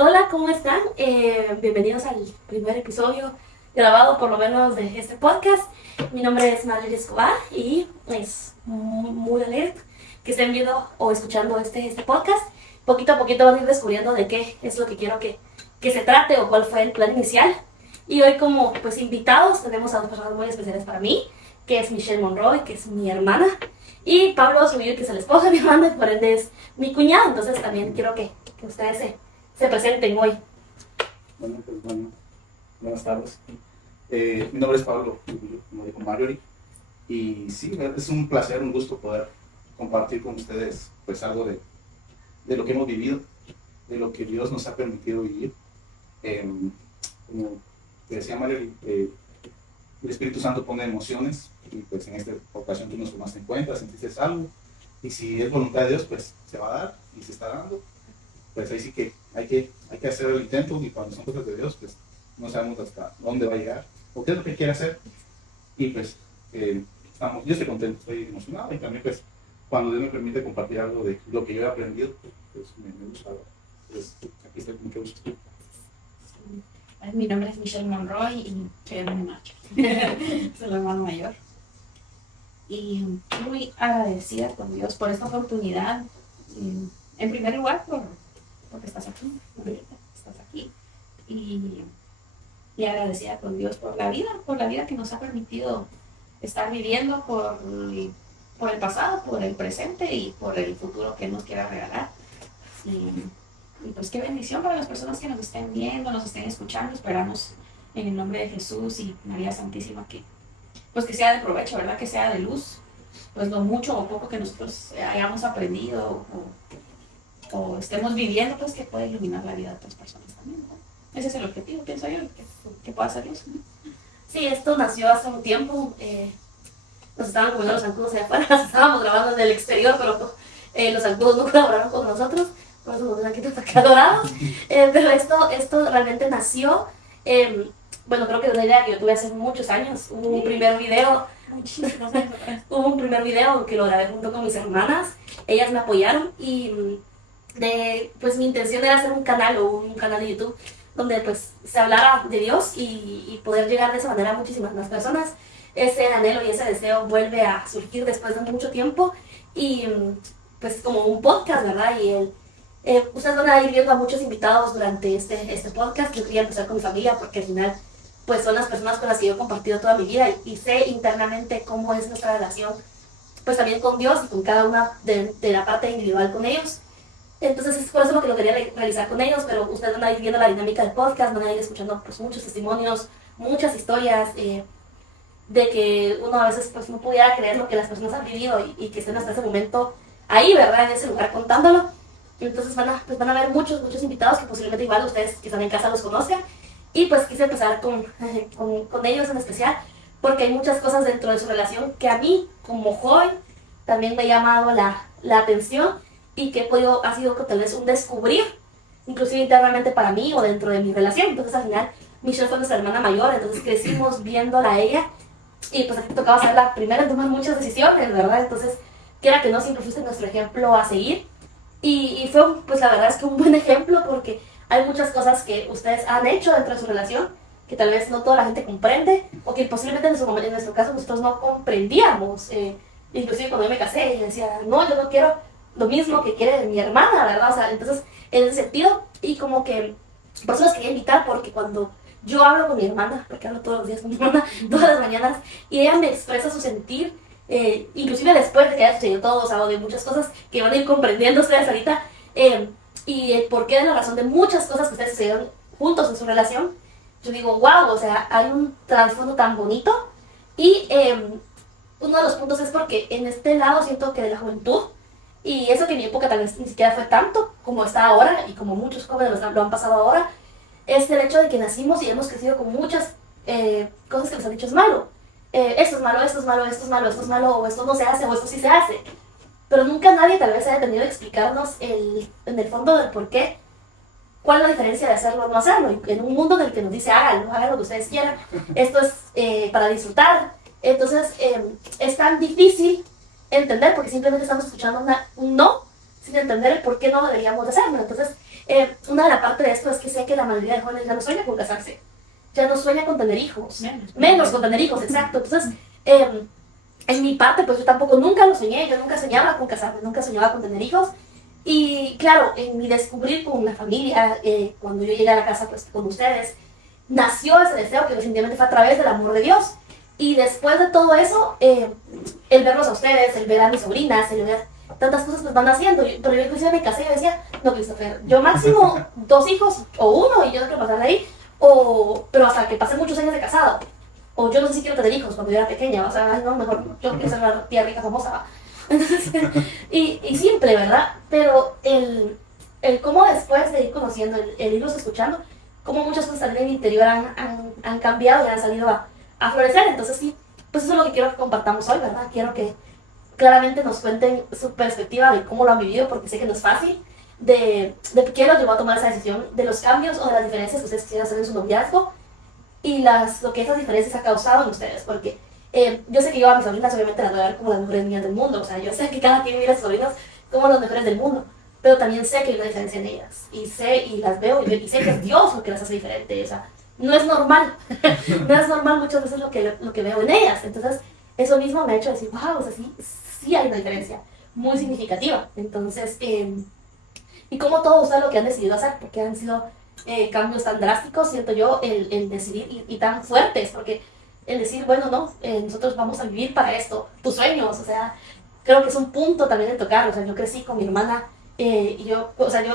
Hola, ¿cómo están? Bienvenidos al primer episodio grabado por lo menos de este podcast. Mi nombre es Marjorie Escobar y es muy alegre que estén viendo o escuchando este podcast. Poquito a poquito van a ir descubriendo de qué es lo que quiero que se trate o cuál fue el plan inicial. Y hoy como pues invitados tenemos a dos personas muy especiales para mí, que es Michelle Monroy, que es mi hermana, y Pablo Zubir, que es el esposo de mi hermana y por ende es mi cuñado. Entonces también quiero que ustedes se presenten hoy. Bueno, buenas tardes. Mi nombre es Pablo, como dijo Marjorie, y sí, es un placer, un gusto poder compartir con ustedes pues algo de lo que hemos vivido, de lo que Dios nos ha permitido vivir. Como decía Marjorie, el Espíritu Santo pone emociones y pues en esta ocasión tú nos tomaste en cuenta, sentiste algo, y si es voluntad de Dios pues se va a dar y se está dando. Pues ahí sí que hay que hacer el intento, y cuando son cosas de Dios, pues no sabemos hasta dónde va a llegar o qué es lo que quiere hacer. Y pues yo estoy contento, estoy emocionado, y también pues cuando Dios me permite compartir algo de lo que yo he aprendido, pues me gusta. Pues aquí estoy con mucho gusto. Mi nombre es Michelle Monroy y soy hermano macho. Soy el hermano mayor. Y muy agradecida con Dios por esta oportunidad. En primer lugar, porque estás aquí. Y agradecida con Dios por la vida que nos ha permitido estar viviendo, por el pasado, por el presente y por el futuro que nos quiera regalar. Y pues qué bendición para las personas que nos estén viendo, nos estén escuchando. Esperamos en el nombre de Jesús y María Santísima que sea de provecho, ¿verdad? Que sea de luz, pues lo mucho o poco que nosotros hayamos aprendido o estemos viviendo, pues que pueda iluminar la vida de otras personas también, ¿no? Ese es el objetivo, pienso yo, que pueda hacer eso, ¿no? Sí, esto nació hace un tiempo. Nos estaban comiendo los zancudos allá afuera, nos estábamos grabando en el exterior, pero los zancudos no colaboraron con nosotros, por eso nos ven aquí tan adorados. Pero esto realmente nació, bueno, creo que de una idea que yo tuve hace muchos años. Hubo un primer video, que lo grabé junto con mis hermanas. Ellas me apoyaron y pues mi intención era hacer un canal de YouTube donde pues se hablara de Dios y poder llegar de esa manera a muchísimas más personas. Ese anhelo y ese deseo vuelve a surgir después de mucho tiempo y pues como un podcast, ¿verdad? Y ustedes van a ir viendo a muchos invitados durante este podcast. Yo quería empezar con mi familia porque al final pues son las personas con las que yo he compartido toda mi vida y sé internamente cómo es nuestra relación pues también con Dios y con cada una de la parte individual con ellos. Entonces es por eso lo que lo quería realizar con ellos, pero ustedes van a ir viendo la dinámica del podcast, van a ir escuchando pues muchos testimonios, muchas historias de que uno a veces pues no pudiera creer lo que las personas han vivido y que estén hasta ese momento ahí, ¿verdad? En ese lugar contándolo. Entonces van a ver muchos invitados que posiblemente igual ustedes que están en casa los conozcan. Y pues quise empezar con ellos en especial, porque hay muchas cosas dentro de su relación que a mí, como joven, también me ha llamado la atención y que ha sido tal vez un descubrir, inclusive internamente para mí o dentro de mi relación. Entonces al final Michelle fue nuestra hermana mayor, entonces crecimos viéndola a ella y pues a ti tocaba ser la primera en tomar muchas decisiones, ¿verdad? Entonces, quiera que no, siempre fuiste nuestro ejemplo a seguir y fue pues la verdad es que un buen ejemplo porque hay muchas cosas que ustedes han hecho dentro de su relación que tal vez no toda la gente comprende o que posiblemente en nuestro caso nosotros no comprendíamos. Inclusive cuando yo me casé y decía, no, yo no quiero lo mismo que quiere mi hermana, ¿verdad? O sea, entonces, en ese sentido, y como que por eso les quería invitar, porque cuando yo hablo con mi hermana, porque hablo todos los días con mi hermana, todas las mañanas, y ella me expresa su sentir, inclusive después de que haya sucedido todo, o sea, o de muchas cosas que van a ir comprendiendo ustedes ahorita, y el porqué de la razón de muchas cosas que ustedes sucedieron juntos en su relación, yo digo, wow, o sea, hay un trasfondo tan bonito, y uno de los puntos es porque en este lado siento que de la juventud, y eso que en mi época tal vez ni siquiera fue tanto como está ahora y como muchos jóvenes lo han pasado ahora, es el hecho de que nacimos y hemos crecido con muchas cosas que nos han dicho es malo. Esto es malo, esto es malo, esto es malo, esto es malo, o esto no se hace, o esto sí se hace. Pero nunca nadie tal vez haya tenido que explicarnos en el fondo del por qué, cuál es la diferencia de hacerlo o no hacerlo. En un mundo en el que nos dice háganlo, hagan lo que ustedes quieran, esto es para disfrutar. Entonces es tan difícil entender porque simplemente estamos escuchando un no sin entender el por qué no deberíamos de hacerlo. Entonces una de las partes de esto es que sé que la mayoría de jóvenes ya no sueña con casarse, ya no sueña con tener hijos, menos con tener hijos, exacto. Entonces, en mi parte, pues yo tampoco nunca lo soñé, yo nunca soñaba con casarme, nunca soñaba con tener hijos. Y claro, en mi descubrir con la familia, cuando yo llegué a la casa pues con ustedes, nació ese deseo que definitivamente fue a través del amor de Dios. Y después de todo eso, el verlos a ustedes, el ver a mis sobrinas, el ver tantas cosas que van haciendo. Pero yo inclusive me casé y decía, no, Christopher, yo máximo 2 hijos o 1 y yo no quiero pasar de ahí, pero hasta que pase muchos años de casado. O yo no sé si quiero tener hijos cuando yo era pequeña, o sea, ay, no, mejor yo quiero ser una tía rica famosa, ¿va? Entonces, y simple, ¿verdad? Pero el cómo después de ir conociendo, el irlos escuchando, cómo muchas cosas también en mi interior han cambiado y han salido a florecer. Entonces sí, pues eso es lo que quiero que compartamos hoy, ¿verdad? Quiero que claramente nos cuenten su perspectiva de cómo lo han vivido, porque sé que no es fácil, de qué los llevó a tomar esa decisión, de los cambios o de las diferencias que ustedes quisieran hacer en su noviazgo y lo que esas diferencias ha causado en ustedes, porque yo sé que yo a mis sobrinas obviamente las voy a ver como las mejores niñas del mundo, o sea, yo sé que cada quien mira a sus sobrinos como las mejores del mundo, pero también sé que hay una diferencia en ellas, y las veo, y sé que es Dios lo que las hace diferentes, o sea, no es normal, no es normal muchas veces lo que veo en ellas. Entonces eso mismo me ha hecho decir, wow, o sea, sí hay una diferencia muy significativa. Entonces, y como todo ustedes lo que han decidido hacer, porque han sido cambios tan drásticos, siento yo, el decidir y tan fuertes, porque el decir, bueno, no, nosotros vamos a vivir para esto, tus sueños, o sea, creo que es un punto también de tocar. O sea, yo crecí con mi hermana y yo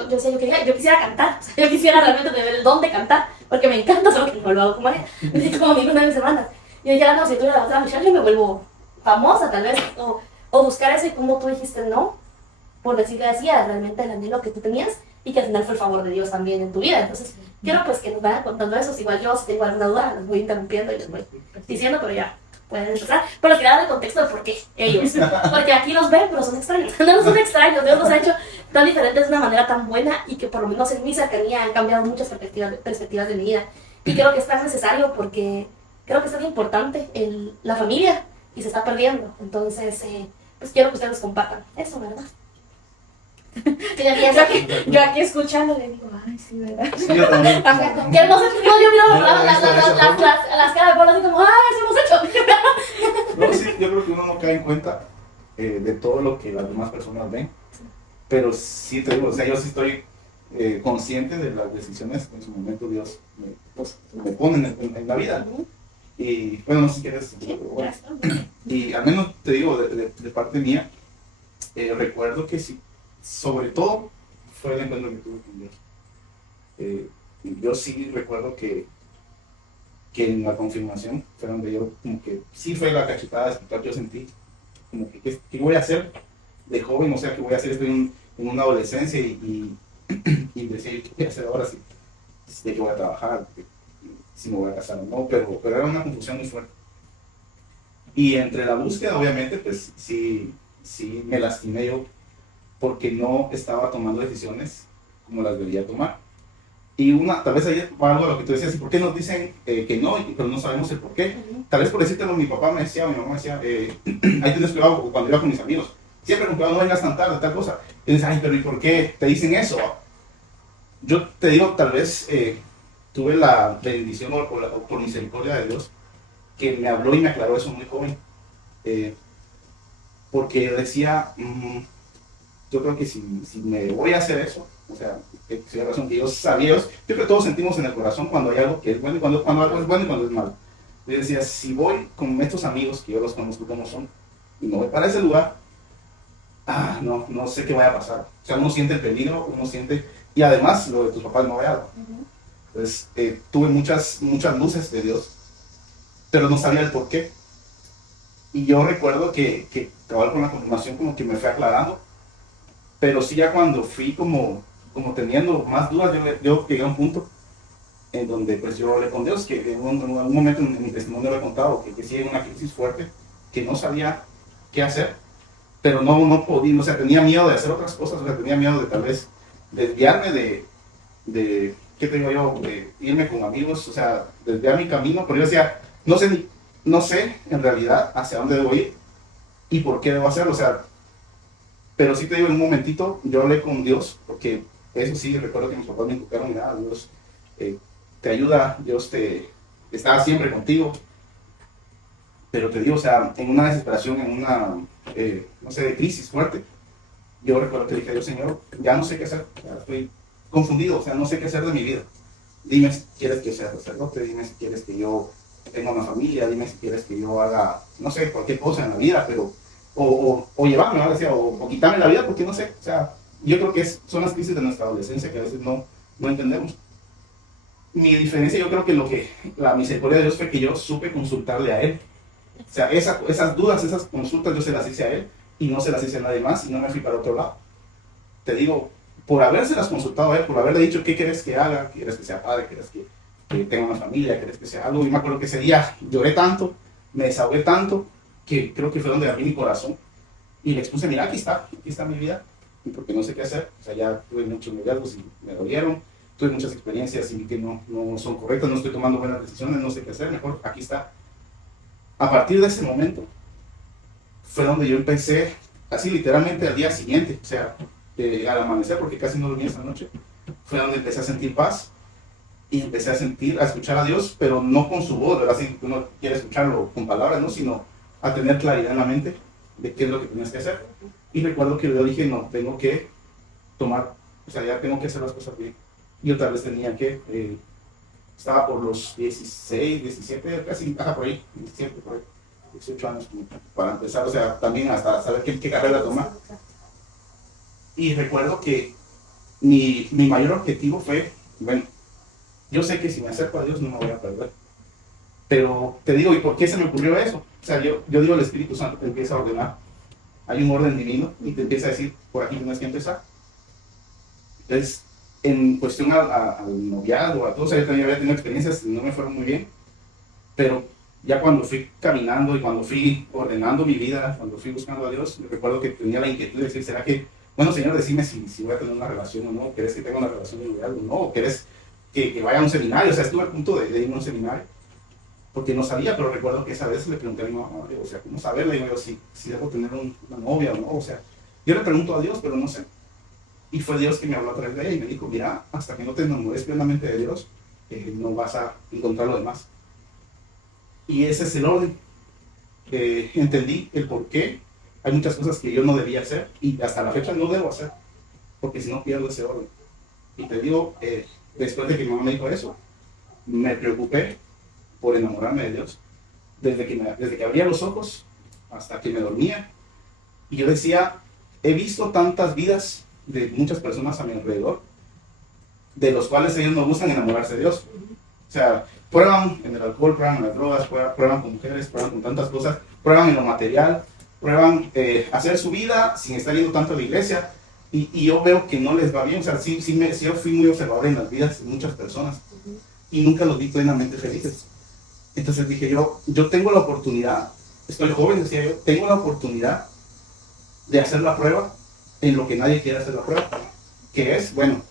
decía, yo quisiera cantar, o sea, yo quisiera realmente tener el don de cantar, porque me encanta, solo que no lo hago como ella, así como una de mis hermanas. Y yo dije, no, si tú eres la otra muchacha, yo me vuelvo famosa tal vez, o buscar eso, y como tú dijiste no, por decirle así, a realmente el anhelo que tú tenías, y que al final fue el favor de Dios también en tu vida. Entonces, quiero pues que nos vayan contando eso. Igual yo, si tengo alguna duda, los voy interrumpiendo y les voy diciendo, pero ya pueden empezar. Pero quiero dar el contexto de por qué ellos. Porque aquí los ven, pero son extraños. No son extraños, Dios los ha hecho tan diferentes de una manera tan buena, y que por lo menos en mi cercanía han cambiado muchas perspectivas de mi vida. Y creo que es tan necesario, porque creo que es tan importante la familia, y se está perdiendo. Entonces, pues quiero que ustedes nos compartan eso, ¿verdad? Yo aquí escuchando le digo, ay, sí, ¿verdad? Sí, yo también. Que no sé, no, yo miro las caras de Pablo así como, ¡ay, sí hemos hecho! No, sí, yo creo que uno no cae en cuenta de todo lo que las demás personas ven, pero sí te digo, o sea, yo sí estoy consciente de las decisiones que en su momento Dios me pone en la vida. Y bueno, no sé si quieres, pero bueno. Y al menos te digo, de parte mía, recuerdo que sí, sobre todo fue el encuentro que tuve con Dios. Yo sí recuerdo que en la confirmación fue donde yo como que sí fue la cachetada espiritual que yo sentí, como que ¿qué voy a hacer de joven? O sea, ¿qué voy a hacer? Estoy en una adolescencia y decía, ¿qué voy a hacer ahora? ¿De qué voy a trabajar? Si me voy a casar o no, pero era una confusión muy fuerte. Y entre la búsqueda, obviamente, pues sí me lastimé yo, porque no estaba tomando decisiones como las debería tomar. Y tal vez ahí va algo a lo que tú decías, ¿y por qué nos dicen que no, pero no sabemos el por qué? Tal vez por decírtelo, mi papá me decía, mi mamá me decía, ahí tienes cuidado cuando iba con mis amigos, siempre con cuidado, no vengas tan tarde, tal cosa. Y dices, ay, pero ¿y por qué te dicen eso? Yo te digo, tal vez tuve la bendición o por misericordia de Dios, que me habló y me aclaró eso muy joven. Porque yo decía, yo creo que si me voy a hacer eso, o sea, que la razón que yo sabía, yo creo que todos sentimos en el corazón cuando hay algo que es bueno, y cuando algo es bueno y cuando es malo. Yo decía, si voy con estos amigos, que yo los conozco como son, y me voy para ese lugar, no sé qué vaya a pasar. O sea, uno siente el peligro, uno siente, y además lo de tus papás no vaya. Entonces, tuve muchas luces de Dios, pero no sabía el por qué. Y yo recuerdo que cabal con la confirmación como que me fue aclarando, pero sí ya cuando fui como teniendo más dudas, yo llegué a un punto en donde pues yo hablé con Dios, que en algún momento en mi testimonio lo he contado, que sí en una crisis fuerte, que no sabía qué hacer, pero no podía, o sea, tenía miedo de hacer otras cosas, o sea, tenía miedo de tal vez desviarme de ¿qué tengo yo? De irme con amigos, o sea, desviar mi camino, pero yo decía, no sé en realidad hacia dónde debo ir y por qué debo hacerlo, o sea, pero sí te digo, en un momentito yo hablé con Dios, porque eso sí, recuerdo que mis papás me inculcaron, mira, Dios te ayuda, Dios te está siempre contigo. Pero te digo, o sea, en una desesperación, en una, no sé, de crisis fuerte, yo recuerdo que dije, Dios, Señor, ya no sé qué hacer, ya estoy confundido, o sea, no sé qué hacer de mi vida. Dime si quieres que sea sacerdote, dime si quieres que yo tenga una familia, dime si quieres que yo haga, no sé, cualquier cosa en la vida, pero, o llevarme, ¿no? Decía, o quitarme la vida, porque no sé, o sea, yo creo que son las crisis de nuestra adolescencia que a veces no entendemos. Mi diferencia, yo creo que la misericordia de Dios fue que yo supe consultarle a Él. O sea, esas dudas, esas consultas yo se las hice a Él y no se las hice a nadie más y no me fui para otro lado. Te digo, por habérselas consultado a Él, por haberle dicho qué quieres que haga, quieres que sea padre, quieres que tenga una familia, quieres que sea algo. Y me acuerdo que ese día lloré tanto, me desahogué tanto, que creo que fue donde abrí mi corazón y le expuse, mira, aquí está mi vida, y porque no sé qué hacer. O sea, ya tuve muchos noviazgos y me dolieron, tuve muchas experiencias y vi que no son correctas, no estoy tomando buenas decisiones, no sé qué hacer, mejor aquí está. A partir de ese momento fue donde yo empecé, así literalmente al día siguiente, o sea, al amanecer, porque casi no dormí esa noche, fue donde empecé a sentir paz y empecé a escuchar a Dios, pero no con su voz, ¿verdad? Si uno quiere escucharlo con palabras, ¿no? Sino a tener claridad en la mente de qué es lo que tienes que hacer. Y recuerdo que yo dije, no, tengo que tomar, o sea, ya tengo que hacer las cosas bien. Yo tal vez tenía que, estaba por los 16, 17, casi por ahí, 17, por ahí, 18 años para empezar, o sea, también hasta saber qué carrera tomar. Y recuerdo que mi mayor objetivo fue, bueno, yo sé que si me acerco a Dios no me voy a perder. Pero te digo, ¿y por qué se me ocurrió eso? O sea, yo digo, el Espíritu Santo te empieza a ordenar. Hay un orden divino y te empieza a decir, por aquí tienes que empezar. Entonces, en cuestión al noviazgo, a todo, o sea, yo también había tenido experiencias y no me fueron muy bien. Pero ya cuando fui caminando y cuando fui ordenando mi vida, cuando fui buscando a Dios, recuerdo que tenía la inquietud de decir, ¿será que, bueno, Señor, decime si voy a tener una relación o no? ¿Querés que tenga una relación de noviazgo o no? ¿O querés que vaya a un seminario? O sea, estuve a punto de irme a un seminario, porque no sabía, pero recuerdo que esa vez le pregunté a mi mamá, o sea, ¿cómo saber? Le digo yo, si debo tener una novia o no, o sea, yo le pregunto a Dios, pero no sé. Y fue Dios que me habló a través de ella y me dijo, mira, hasta que no te enamores plenamente de Dios, no vas a encontrar lo demás. Y ese es el orden. Entendí el por qué hay muchas cosas que yo no debía hacer y hasta la fecha no debo hacer, porque si no pierdo ese orden. Y te digo, después de que mi mamá me dijo eso, me preocupé por enamorarme de Dios. Desde que abría los ojos hasta que me dormía. Y yo decía, he visto tantas vidas de muchas personas a mi alrededor, de los cuales ellos no buscan enamorarse de Dios. O sea, prueban en el alcohol, prueban en las drogas, prueban con mujeres, prueban con tantas cosas, prueban en lo material, prueban hacer su vida sin estar yendo tanto a la iglesia. Y yo veo que no les va bien. O sea, sí yo fui muy observador en las vidas de muchas personas y nunca los vi plenamente felices. Entonces dije yo tengo la oportunidad, estoy joven, decía yo, tengo la oportunidad de hacer la prueba en lo que nadie quiere hacer la prueba, que es, bueno,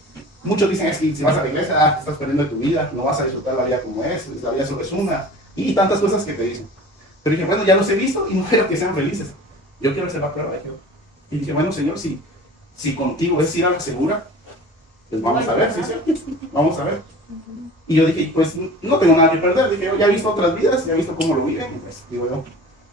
muchos dicen es que si vas a la iglesia, te estás perdiendo de tu vida, no vas a disfrutar la vida como es, la vida solo es una, y tantas cosas que te dicen. Pero dije, bueno, ya los he visto y no quiero que sean felices, yo quiero hacer la prueba. Y dije, bueno, Señor, si contigo es ir a la segura, pues vamos a ver, sí, vamos a ver. Y yo dije, pues no tengo nada que perder, dije, yo ya he visto otras vidas, ya he visto cómo lo viven, pues digo yo.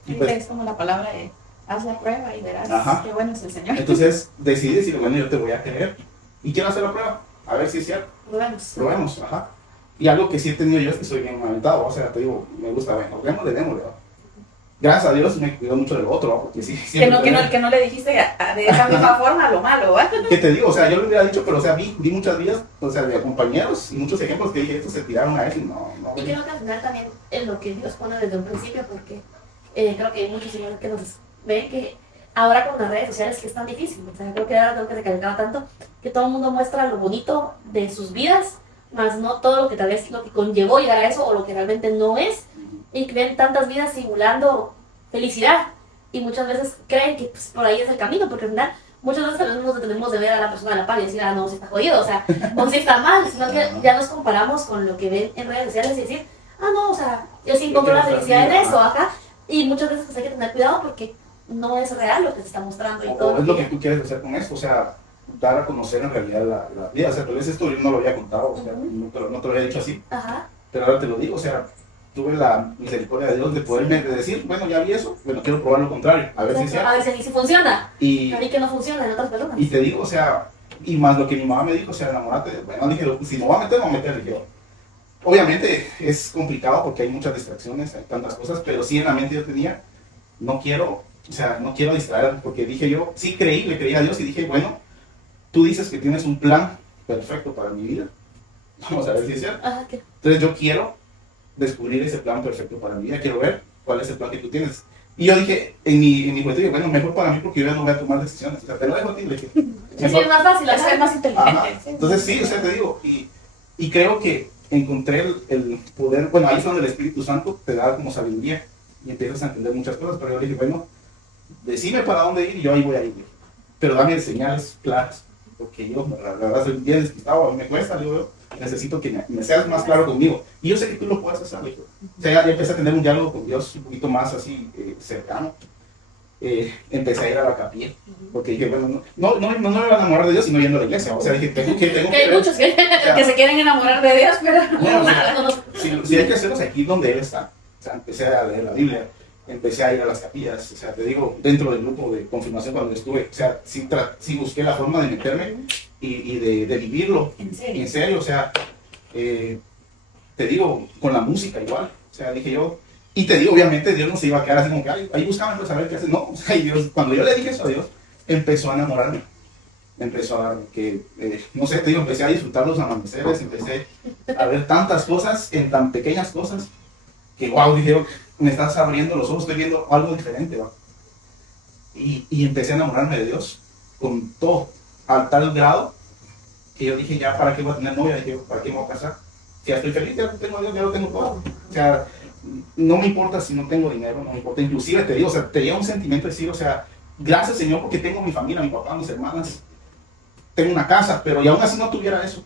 Y pues, es como la palabra de, haz la prueba y verás qué bueno es el Señor. Entonces decidí decir, bueno, yo te voy a creer y quiero hacer la prueba, a ver si es cierto. Probemos, ajá. Y algo que sí he tenido yo es que soy bien aventado, o sea, te digo, me gusta, bueno, démosle. Gracias a Dios me cuidó mucho del otro, porque sí. Que no le dijiste de esa misma forma lo malo, ¿verdad? Que te digo, o sea, yo lo hubiera dicho, pero o sea, vi muchas vidas, o sea, de compañeros y muchos ejemplos que dije, estos se tiraron a él y no. Y creo que al final también es lo que Dios pone desde un principio, porque creo que hay muchos señores que nos ven que ahora con las redes sociales que es tan difícil, o sea, creo que ahora tengo que recalcar tanto que todo el mundo muestra lo bonito de sus vidas, más no todo lo que tal vez lo que conllevó llegar a eso o lo que realmente no es, y ven tantas vidas simulando felicidad y muchas veces creen que pues, por ahí es el camino, porque al final muchas veces tal vez nos detenemos de ver a la persona a la par y decir, no, si está jodido, o sea, o si está mal, sino que ya nos comparamos con lo que ven en redes sociales y decir, no, o sea, yo sí encuentro la felicidad en eso, acá, y muchas veces pues, hay que tener cuidado porque no es real lo que te está mostrando y todo. Es lo que tú quieres hacer con esto, o sea, dar a conocer en realidad la vida. O sea, tal vez esto yo no lo había contado, o sea, no te lo había dicho así, Ajá. pero ahora te lo digo, o sea, tuve la misericordia de Dios de poderme decir, bueno, ya vi eso, bueno, quiero probar lo contrario, a ver si es A cierto. ver si funciona. Y, A mí que no funciona en otras personas. y te digo, o sea, y más lo que mi mamá me dijo, o sea, enamórate. Bueno, dije, si me voy a meter, me voy a meter. Dije, obviamente es complicado porque hay muchas distracciones, hay tantas cosas, pero sí en la mente yo tenía, no quiero, o sea, no quiero distraer, porque dije yo, sí creí, le creí a Dios y dije, bueno, tú dices que tienes un plan perfecto para mi vida. Vamos a ver si es cierto. Ajá, ¿qué? Entonces yo quiero descubrir ese plan perfecto para mi vida, quiero ver cuál es el plan que tú tienes. Y yo dije, en mi juventud, dije, bueno, mejor para mí porque yo ya no voy a tomar decisiones. O sea, te lo dejo a ti, le dije. Sí, es más fácil, Es ser más inteligente. Ajá. Entonces sí, o sea, te digo, y creo que encontré el poder, bueno, ahí es donde el Espíritu Santo te da como sabiduría y empiezas a entender muchas cosas, pero yo le dije, bueno, decime para dónde ir y yo ahí voy a ir, pero dame señales claras, porque yo, la verdad, soy bien despistado, a mí me cuesta, digo yo, necesito que me seas más claro conmigo, y yo sé que tú lo puedes hacer, le dije. O sea, ya empecé a tener un diálogo con Dios un poquito más así, cercano. Empecé a ir a la capilla, porque dije, bueno, no me voy a enamorar de Dios sino yendo a la iglesia, o sea, dije, tengo que Que hay ver. muchos que... O sea, Que se quieren enamorar de Dios, pero bueno, o sea, nada. si hay que hacerlos aquí donde Él está. O sea, empecé a leer la Biblia, empecé a ir a las capillas, o sea, te digo, dentro del grupo de confirmación cuando estuve, o sea, sí busqué la forma de meterme y de vivirlo, En serio. en serio, o sea, te digo, con la música igual, o sea, dije yo, y te digo, obviamente Dios no se iba a quedar así como que, ay, ahí buscaban pues, saber qué hacer, no, o sea, y Dios, cuando yo le dije eso a Dios, empezó a enamorarme, empezó a dar que, no sé, te digo, empecé a disfrutar los amaneceres, empecé a ver tantas cosas en tan pequeñas cosas, que wow, dije yo, me estás abriendo los ojos, estoy viendo algo diferente, ¿va? Y empecé a enamorarme de Dios con todo, a tal grado que yo dije, ya, ¿para qué voy a tener novia? Dije, ¿para qué me voy a casar? Si ya estoy feliz, ya tengo a Dios, ya lo tengo todo. O sea, no me importa si no tengo dinero, no me importa. Inclusive te digo, o sea, te llega un sentimiento de decir, o sea, gracias Señor porque tengo mi familia, mi papá, mis hermanas, tengo una casa, pero y aún así no tuviera eso,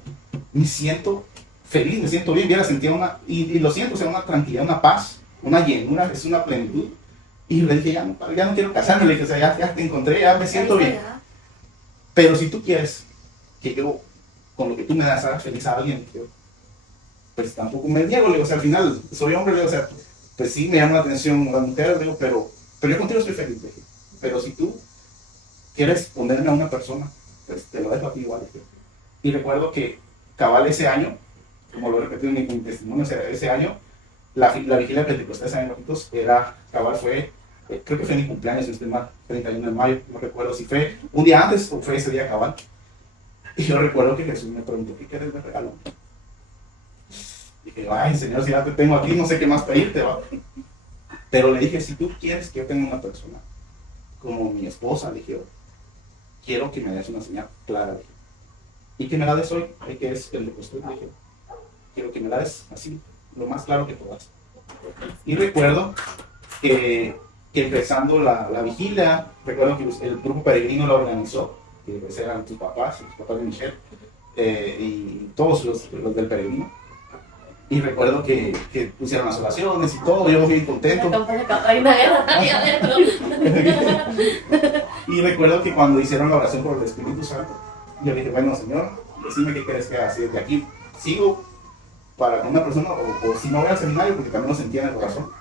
me siento feliz, me siento bien, hubiera sentido una, y lo siento, o sea, una tranquilidad, una paz, una llenura, es una plenitud. Y le dije, ya no quiero casarme, le dije, o sea, ya te encontré, ya me siento bien. Pero si tú quieres que yo, con lo que tú me das, haga feliz a alguien, pues tampoco me niego, le digo, o sea, al final soy hombre, le digo, o sea, pues sí me llama la atención las mujeres, le digo, pero yo contigo estoy feliz, le dije. Pero si tú quieres ponerme a una persona, pues te lo dejo a ti igual, le dije. Y recuerdo que cabal ese año, como lo he repetido en mi testimonio, o sea, ese año, la vigilia de Pentecostés en Lojitos era, cabal fue, creo que fue mi cumpleaños, este mal, 31 de mayo, no recuerdo si fue un día antes o fue ese día cabal. Y yo recuerdo que Jesús me preguntó, ¿qué quieres de regalo? Dije, ay Señor, si ya te tengo aquí, no sé qué más pedirte, ¿va? Pero le dije, si tú quieres que yo tenga una persona como mi esposa, le dije, quiero que me des una señal clara, le dije. Y que me la des hoy, que es el de costumbre, le dije, quiero que me la des así, lo más claro que puedas. Y recuerdo que empezando la vigilia, recuerdo que el grupo peregrino lo organizó, que pues eran tus papás, los papás de Michelle, y todos los del peregrino. Y recuerdo que pusieron las oraciones y todo, yo bien contento. Hay una guerra ahí adentro. Y recuerdo que cuando hicieron la oración por el Espíritu Santo, yo le dije, bueno Señor, decime qué quieres que haga, si desde aquí sigo para con una persona o si no voy al seminario, porque también lo sentía en el corazón.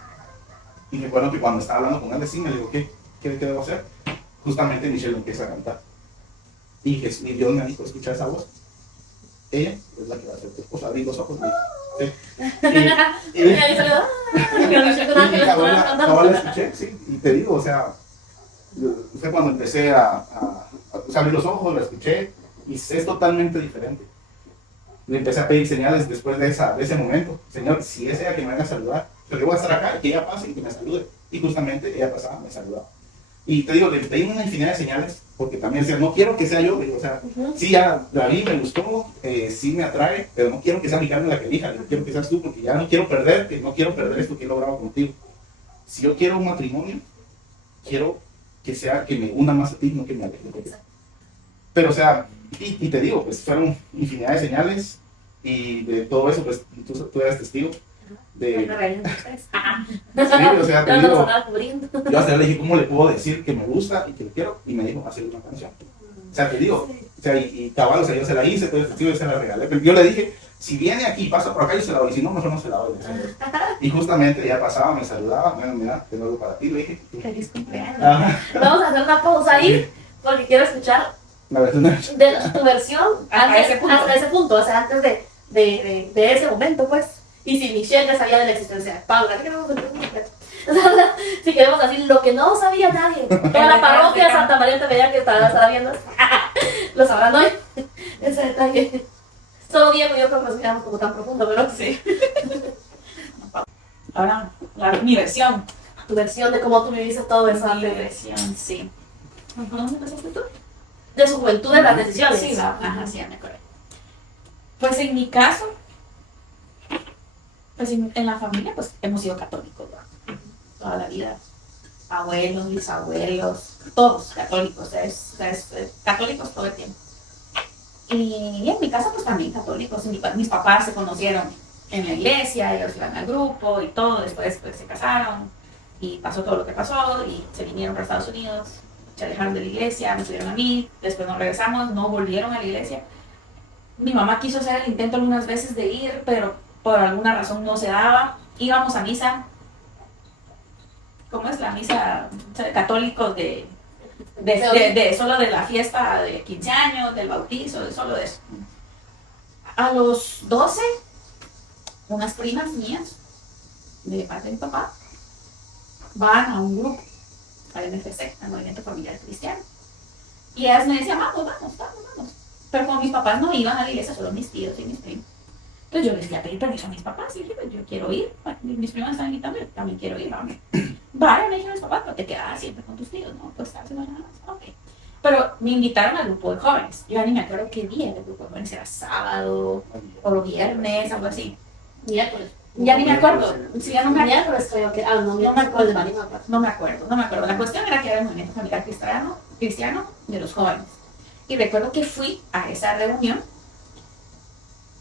Y recuerdo que cuando estaba hablando con él, decime, le digo, ¿qué debo hacer? Justamente Michelle empieza a cantar. Y Dios me dijo, escucha esa voz. Ella es la que va a ser tu esposa. Abrí los ojos. Y cabal la escuché, sí. Y te digo, o sea, fue cuando empecé a abrir los ojos, la escuché. Y es totalmente diferente. Le empecé a pedir señales después de ese momento. Señor, si es ella que me venga a saludar, pero yo voy a estar acá, que ella pase y que me salude. Y justamente ella pasaba, me saludaba. Y te digo, le pedí una infinidad de señales, porque también decía, no quiero que sea yo, o sea, sí, ya la vi, me gustó, sí me atrae, pero no quiero que sea mi carne la que elija, no quiero que seas tú, porque ya no quiero perder esto que he logrado contigo. Si yo quiero un matrimonio, quiero que sea que me una más a ti, no que me aleje. Pero, o sea, y te digo, pues fueron infinidad de señales, y de todo eso, pues tú eres testigo. Sí, o sea, te digo, yo hasta le dije, ¿cómo le puedo decir que me gusta y que lo quiero? Y me dijo, hacer una canción. O sea, te digo, O sea, y cabal, o sea, yo se la hice, todo el festivo, yo se la regalé. Pero yo le dije, si viene aquí, pasa por acá, yo se la doy. Si no, mejor no se la doy. Y justamente ya pasaba, me saludaba, bueno, mira, tengo algo para ti, le dije. Feliz cumpleaños. Vamos a hacer una pausa ahí, porque quiero escuchar Una vez, una vez. de tu versión Hasta ese punto. hasta ese punto, o sea, antes de ese momento, pues. Y si Michelle ya sabía de la existencia de Pablo, ¿qué queremos decir? O sea, si queremos decir lo que no sabía nadie, toda la parroquia de Santa María Temería que estaba viendo, lo sabrán hoy, ese detalle. Solo Diego y yo creo que nos quedamos como tan profundo, pero Sí. Ahora, mi versión. tu versión de cómo tú viviste todo eso Mi antes versión, sí. ¿Dónde empezaste tú? De su juventud, de las decisiones. Sí, ajá, sí, ya me acuerdo. Pues en mi caso, pues en la familia, pues hemos sido católicos, ¿verdad? Toda la vida. Abuelos, bisabuelos, todos católicos, católicos todo el tiempo. Y en mi casa, pues también católicos. Mis papás se conocieron en la iglesia, ellos iban al grupo y todo. Después pues, se casaron y pasó todo lo que pasó y se vinieron para Estados Unidos, se alejaron de la iglesia, me tuvieron a mí, después nos regresamos, no volvieron a la iglesia. Mi mamá quiso hacer el intento algunas veces de ir, pero por alguna razón no se daba. Íbamos a misa. ¿Cómo es la misa católica solo de la fiesta de 15 años, del bautizo, solo de eso? A los 12, unas primas mías, de parte de mi papá, van a un grupo, al MFC, al Movimiento Familiar Cristiano. Y ellas me decían, vamos. Pero como mis papás no iban a la iglesia, solo mis tíos y mis primos. Entonces yo les fui a pedir permiso a mis papás y dije, pues yo quiero ir. Bueno, mis primas están invitando, yo también quiero ir. Vaya, me dijeron mis papás, pero te quedas siempre con tus tíos, ¿no? Pues sabes, no, ok. Pero me invitaron al grupo de jóvenes. Yo ya ni me acuerdo qué día era el grupo de jóvenes, era sábado o viernes, algo así. Miércoles. Ya ni me acuerdo. Sí, ya no me acuerdo. Miércoles creo que. No me acuerdo. acuerdo. No me acuerdo. La cuestión era que era el movimiento familiar cristiano de los jóvenes. Y recuerdo que fui a esa reunión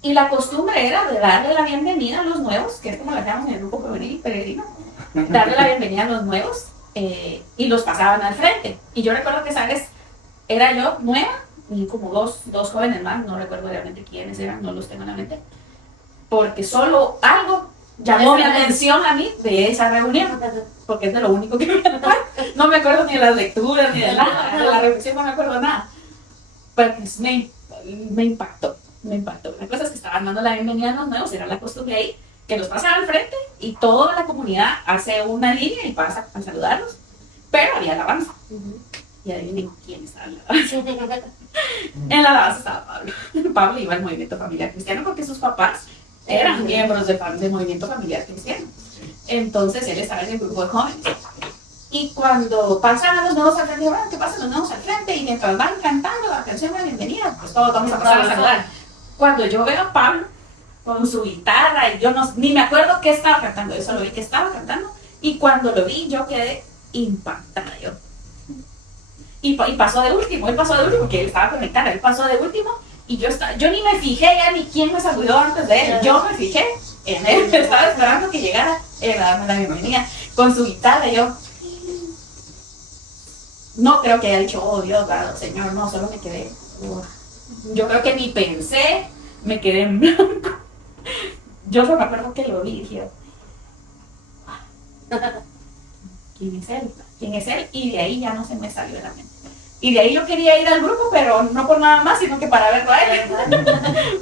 y la costumbre era de darle la bienvenida a los nuevos, que es como la llamamos en el grupo peregrino, darle la bienvenida a los nuevos y los pasaban al frente. Y yo recuerdo que esa vez era yo nueva y como dos jóvenes más, no recuerdo realmente quiénes eran, no los tengo en la mente, porque solo algo llamó mi atención a mí de esa reunión, porque es de lo único que me acuerdo. No me acuerdo ni de las lecturas, ni de nada, de la reflexión no me acuerdo nada. Pero pues me impactó. La cosa es que estaban dando la bienvenida a los nuevos, era la costumbre ahí, que los pasan al frente y toda la comunidad hace una línea y pasa a saludarlos, pero había alabanza. Y ahí digo, ¿quién estaba en la alabanza? En la alabanza estaba Pablo. Pablo iba al movimiento familiar cristiano porque sus papás eran miembros del movimiento familiar cristiano. Entonces él estaba en el grupo de jóvenes. Y cuando pasan a los nuevos al frente, bueno, ¿qué pasa los nuevos al frente? Y mientras van cantando la canción de bienvenida, pues todos vamos a pasar a saludar. Cuando yo veo a Pablo con su guitarra, y yo ni me acuerdo qué estaba cantando, yo solo vi que estaba cantando, y cuando lo vi yo quedé impactada. Y pasó de último, porque él estaba con guitarra, él pasó de último, y yo ni me fijé ya ni quién me saludó antes de él, yo me fijé en él, estaba esperando que llegara a darme la bienvenida con su guitarra, y yo no creo que haya dicho, oh Dios, claro, Señor, no, solo me quedé. Yo creo que ni pensé, me quedé en blanco. Yo solo me acuerdo que lo vi y dije, ¿quién es él? ¿Quién es él? Y de ahí ya no se me salió de la mente. Y de ahí yo quería ir al grupo, pero no por nada más, sino que para verlo a él.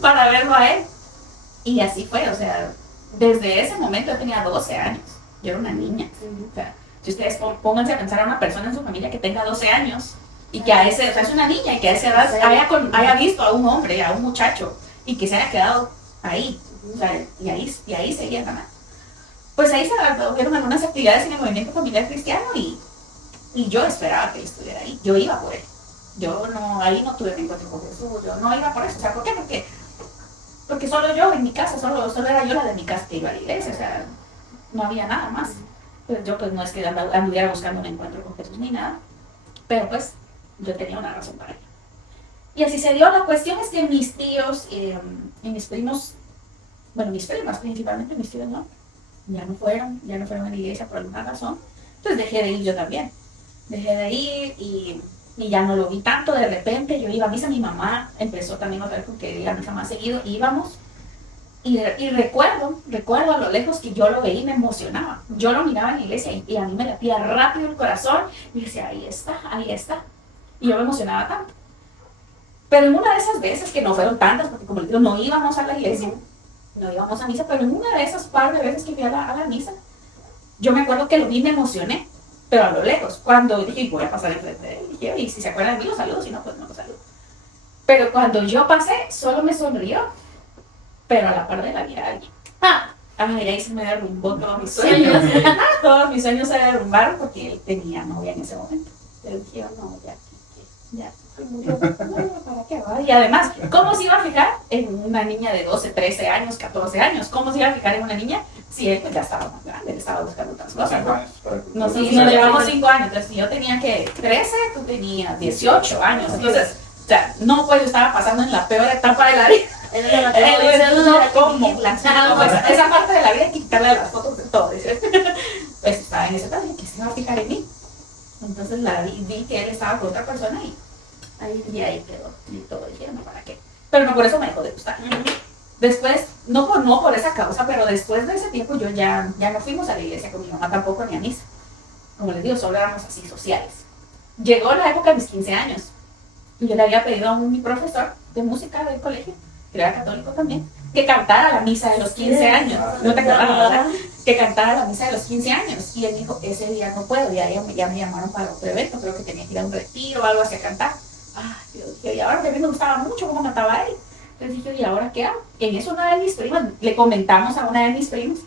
Para verlo a él. Y así fue, o sea, desde ese momento yo tenía 12 años. Yo era una niña. O sea, si ustedes pónganse a pensar a una persona en su familia que tenga 12 años y que o sea, es una niña y que a esa edad haya visto a un hombre, a un muchacho y que se haya quedado ahí, o sea, y ahí seguía ganando. Pues ahí se dieron algunas actividades en el movimiento familiar cristiano y yo esperaba que él estuviera ahí, yo iba por él. Ahí no tuve un encuentro con Jesús, yo no iba por eso, o sea, ¿por qué? Porque solo yo en mi casa, solo era yo la de mi casa que iba a la iglesia, o sea, no había nada más. Pues yo pues no es que anduviera buscando un encuentro con Jesús ni nada, pero pues yo tenía una razón para ello. Y así se dio. La cuestión es que mis tíos y mis primos, bueno, mis primas principalmente, mis tíos no, ya no fueron a la iglesia por alguna razón, entonces dejé de ir yo también. Dejé de ir y y ya no lo vi tanto. De repente yo iba a misa, mi mamá empezó también otra vez con que iba a misa más seguido, íbamos. Y recuerdo a lo lejos que yo lo veía y me emocionaba. Yo lo miraba en la iglesia y a mí me latía rápido el corazón y decía, ahí está, ahí está. Y yo me emocionaba tanto. Pero en una de esas veces, que no fueron tantas, porque como les digo, no íbamos a la iglesia, no íbamos a misa, pero en una de esas par de veces que fui a la misa, yo me acuerdo que lo vi y me emocioné, pero a lo lejos. Cuando dije, voy a pasar enfrente de él, dije, y si se acuerdan de mí, lo saludo, si no, pues no lo saludo. Pero cuando yo pasé, solo me sonrió. Pero a la par de la vi a alguien. Ay, ahí se me derrumbó todos mis sueños. Todos mis sueños se derrumbaron porque él tenía novia en ese momento. Yo dije, no, ya, no, ¿para qué va? Y además, ¿cómo se iba a fijar en una niña de 12, 13 años, 14 años? ¿Cómo se iba a fijar en una niña si él pues, ya estaba más grande, él estaba buscando otras cosas? ¿No? Sí, nos llevamos 5 años. Entonces, si yo tenía que 13, tú tenías 18 años. Entonces, o sea, no, pues yo estaba pasando en la peor etapa de la vida. ¿Cómo? Esa parte de la vida hay que quitarle las fotos de todo. Pues estaba en ese plan y que se iba a fijar en mí. Entonces vi que él estaba con otra persona y ahí quedó. Y todo dije, no, ¿para qué? Pero no por eso me dejó de gustar. Después, no por esa causa, pero después de ese tiempo yo ya no fuimos a la iglesia con mi mamá tampoco ni a misa. Como les digo, solo éramos así sociales. Llegó la época de mis 15 años. Y yo le había pedido a mi profesor de música del colegio, que era católico también, que cantara la misa de los 15 años. ¿No te acordabas, verdad? Que cantara la misa de los 15 años. Y él dijo, ese día no puedo, ya me llamaron para otro evento, creo que tenía que ir a un retiro o algo así a cantar. Yo dije, y ahora que a mí me gustaba mucho cómo cantaba él. Entonces dije, ¿y ahora qué hago? En eso una de mis primas, le comentamos a una de mis primas,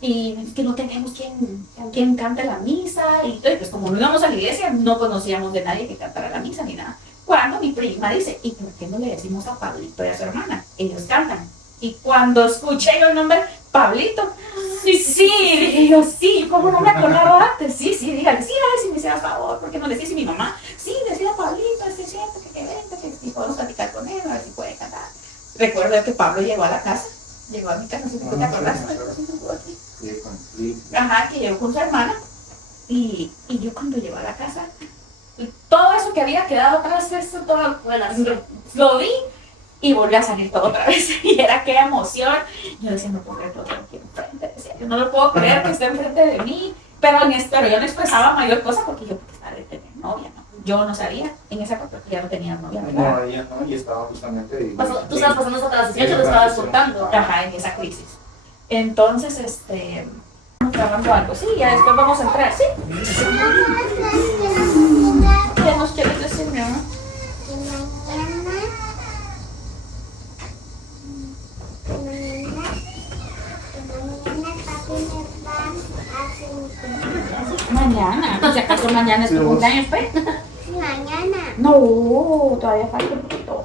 y que no teníamos quien cante la misa, y pues como no íbamos a la iglesia, no conocíamos de nadie que cantara la misa ni nada. Cuando mi prima dice, ¿y por qué no le decimos a Pablito y a su hermana? Ellos cantan. Y cuando escuché yo el nombre, Pablito, sí, dije yo, sí, ¿cómo no me acordaba antes? Sí, dígale, sí, a ver si me hiciera favor, ¿por qué no le decís? Y mi mamá, sí, decía a Pablito, es cierto, que vente, que si podemos platicar con él, a ver si puede cantar. Recuerdo que Pablo llegó a la casa, llegó a mi casa, no sé si tú te acordás. Ajá, que llegó con su hermana, y yo cuando llegó a la casa, todo eso que había quedado atrás, lo vi y volvió a salir todo otra vez. Y era aquella emoción. Yo decía, no puedo creer todo aquí enfrente. Decía, yo no lo puedo creer que esté enfrente de mí. Pero yo no expresaba mayor cosa porque yo estaba de tener novia, ¿no? Yo no sabía en esa época que ya no tenía novia, ¿verdad? No, ella no, y estaba justamente. Tú estabas pasando esa transición, yo lo estabas contando. Ajá, en esa crisis. Entonces, estamos grabando algo. Sí, ya después vamos a entrar, ¿sí? ¿Qué nos quieres decir, mi amor? Mañana, no sé acaso mañana es tu cumpleaños, pues. Sí, mañana. No, todavía falta un poquito.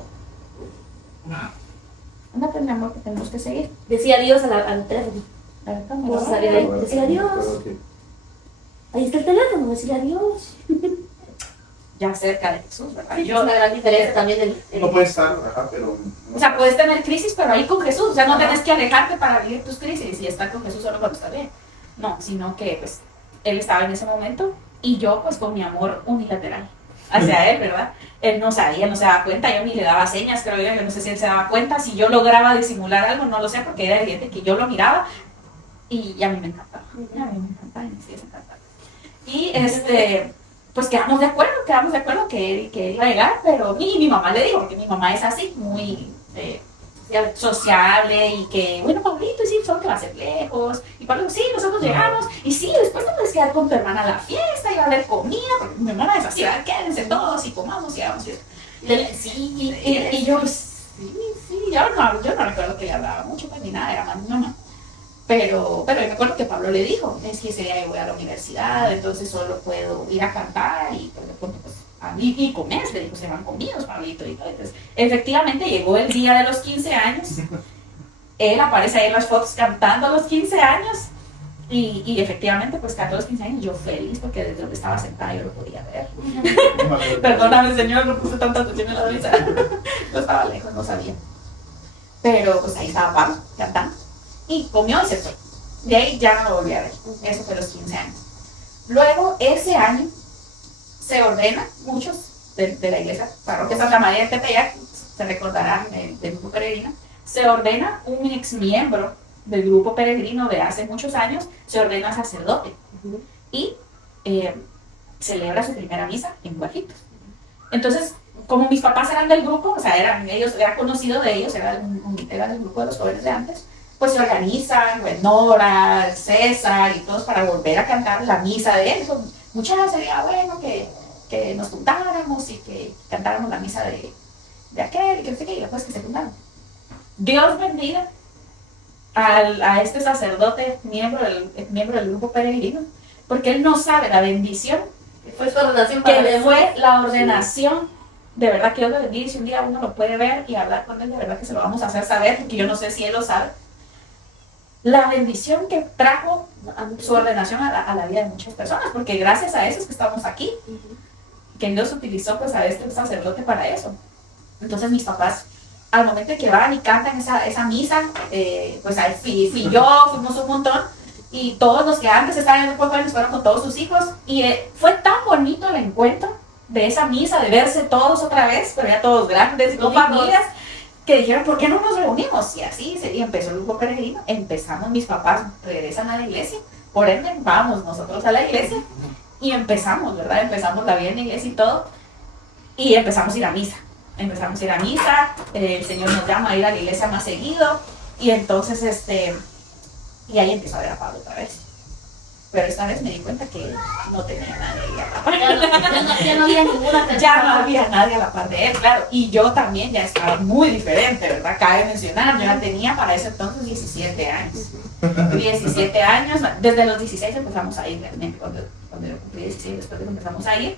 Anda, pues mi amor, que tenemos que seguir. Decía adiós al teléfono. A ver, No se sabía de ahí. Decía adiós. Ahí está el teléfono, decía adiós. Ya cerca de Jesús, ¿verdad? Yo la gran diferencia también No puede estar, ajá, pero. O sea, puedes tener crisis, pero ahí con Jesús. O sea, no tienes que alejarte para vivir tus crisis y estar con Jesús solo cuando está bien. No, sino que pues él estaba en ese momento y yo pues con mi amor unilateral hacia él, ¿verdad? Él no sabía, no se daba cuenta, yo ni le daba señas, creo yo no sé si él se daba cuenta, si yo lograba disimular algo, no lo sé, porque era evidente que yo lo miraba y a mí me encantaba, y me sigue encantando. Y pues quedamos de acuerdo que él iba a llegar, pero mi mamá le dijo, porque mi mamá es así, muy sociable y que, bueno, Pablito, y sí, solo que va a ser lejos. Y Pablo, sí, nosotros llegamos. Y sí, después te puedes quedar con tu hermana a la fiesta y va a haber comida, porque mi hermana es así, ¿verdad? Quédense todos y comamos y hagamos fiesta. Sí, y yo, sí, yo no recuerdo que le hablaba mucho, pues, ni nada, era más mi mamá. Pero yo me acuerdo que Pablo le dijo, es que ese día yo voy a la universidad, entonces solo puedo ir a cantar y pues, de pronto, pues, y comer, le dijo, se van comidos, Pablito, y todo. Entonces, efectivamente llegó el día de los 15 años, él aparece ahí en las fotos cantando a los 15 años, y efectivamente, pues cantó a los 15 años, yo feliz, porque desde donde estaba sentada yo lo podía ver. Perdóname, señor, no puse tanta atención en la risa, yo estaba lejos, no sabía. Pero pues ahí estaba Pablo cantando, y comió y se fue. De ahí ya no lo volví a ver, eso fue los 15 años. Luego, ese año, se ordena, muchos de la iglesia Parroquia Santa María de Tepeyac, se recordarán del grupo peregrino, se ordena un ex miembro del grupo peregrino de hace muchos años, se ordena sacerdote y celebra su primera misa en Guajitos. Entonces, como mis papás eran del grupo, o sea, era conocido de ellos, eran del grupo de los jóvenes de antes, pues se organizan, Nora, César y todos para volver a cantar la misa de él. Muchas veces sería bueno que nos juntáramos y que cantáramos la misa de aquel, y que no sé qué, y después que se juntaron. Dios bendiga a este sacerdote, miembro del grupo peregrino, porque él no sabe la bendición Fue su ordenación para que ver. fue la ordenación. De verdad que Dios lo bendiga, y si un día uno lo puede ver y hablar con él, de verdad que se lo vamos a hacer saber, porque yo no sé si él lo sabe. La bendición que trajo su ordenación a la vida de muchas personas, porque gracias a eso es que estamos aquí, que Dios utilizó pues a este sacerdote para eso. Entonces mis papás, al momento de que van y cantan esa misa, pues ahí fui yo, fuimos un montón, y todos los que antes estaban en el grupo jóvenes fueron con todos sus hijos, y fue tan bonito el encuentro de esa misa, de verse todos otra vez, pero ya todos grandes y con familias, que dijeron, ¿por qué no nos reunimos? Y así empezó el grupo peregrino, empezamos, mis papás regresan a la iglesia, por ende vamos nosotros a la iglesia, y empezamos, ¿verdad? Empezamos la vida en la iglesia y todo, y empezamos a ir a misa. El Señor nos llama a ir a la iglesia más seguido, y entonces, y ahí empezó a ver a Pablo otra vez. Pero esta vez me di cuenta que no tenía nadie ahí a la par. Ya no había ninguna persona. Ya no había nadie a la par de él, claro. Y yo también ya estaba muy diferente, ¿verdad? Cabe mencionar, yo ya tenía para ese entonces 17 años. 17 años, desde los 16 empezamos a ir realmente, cuando yo cumplí 16, después de que empezamos a ir.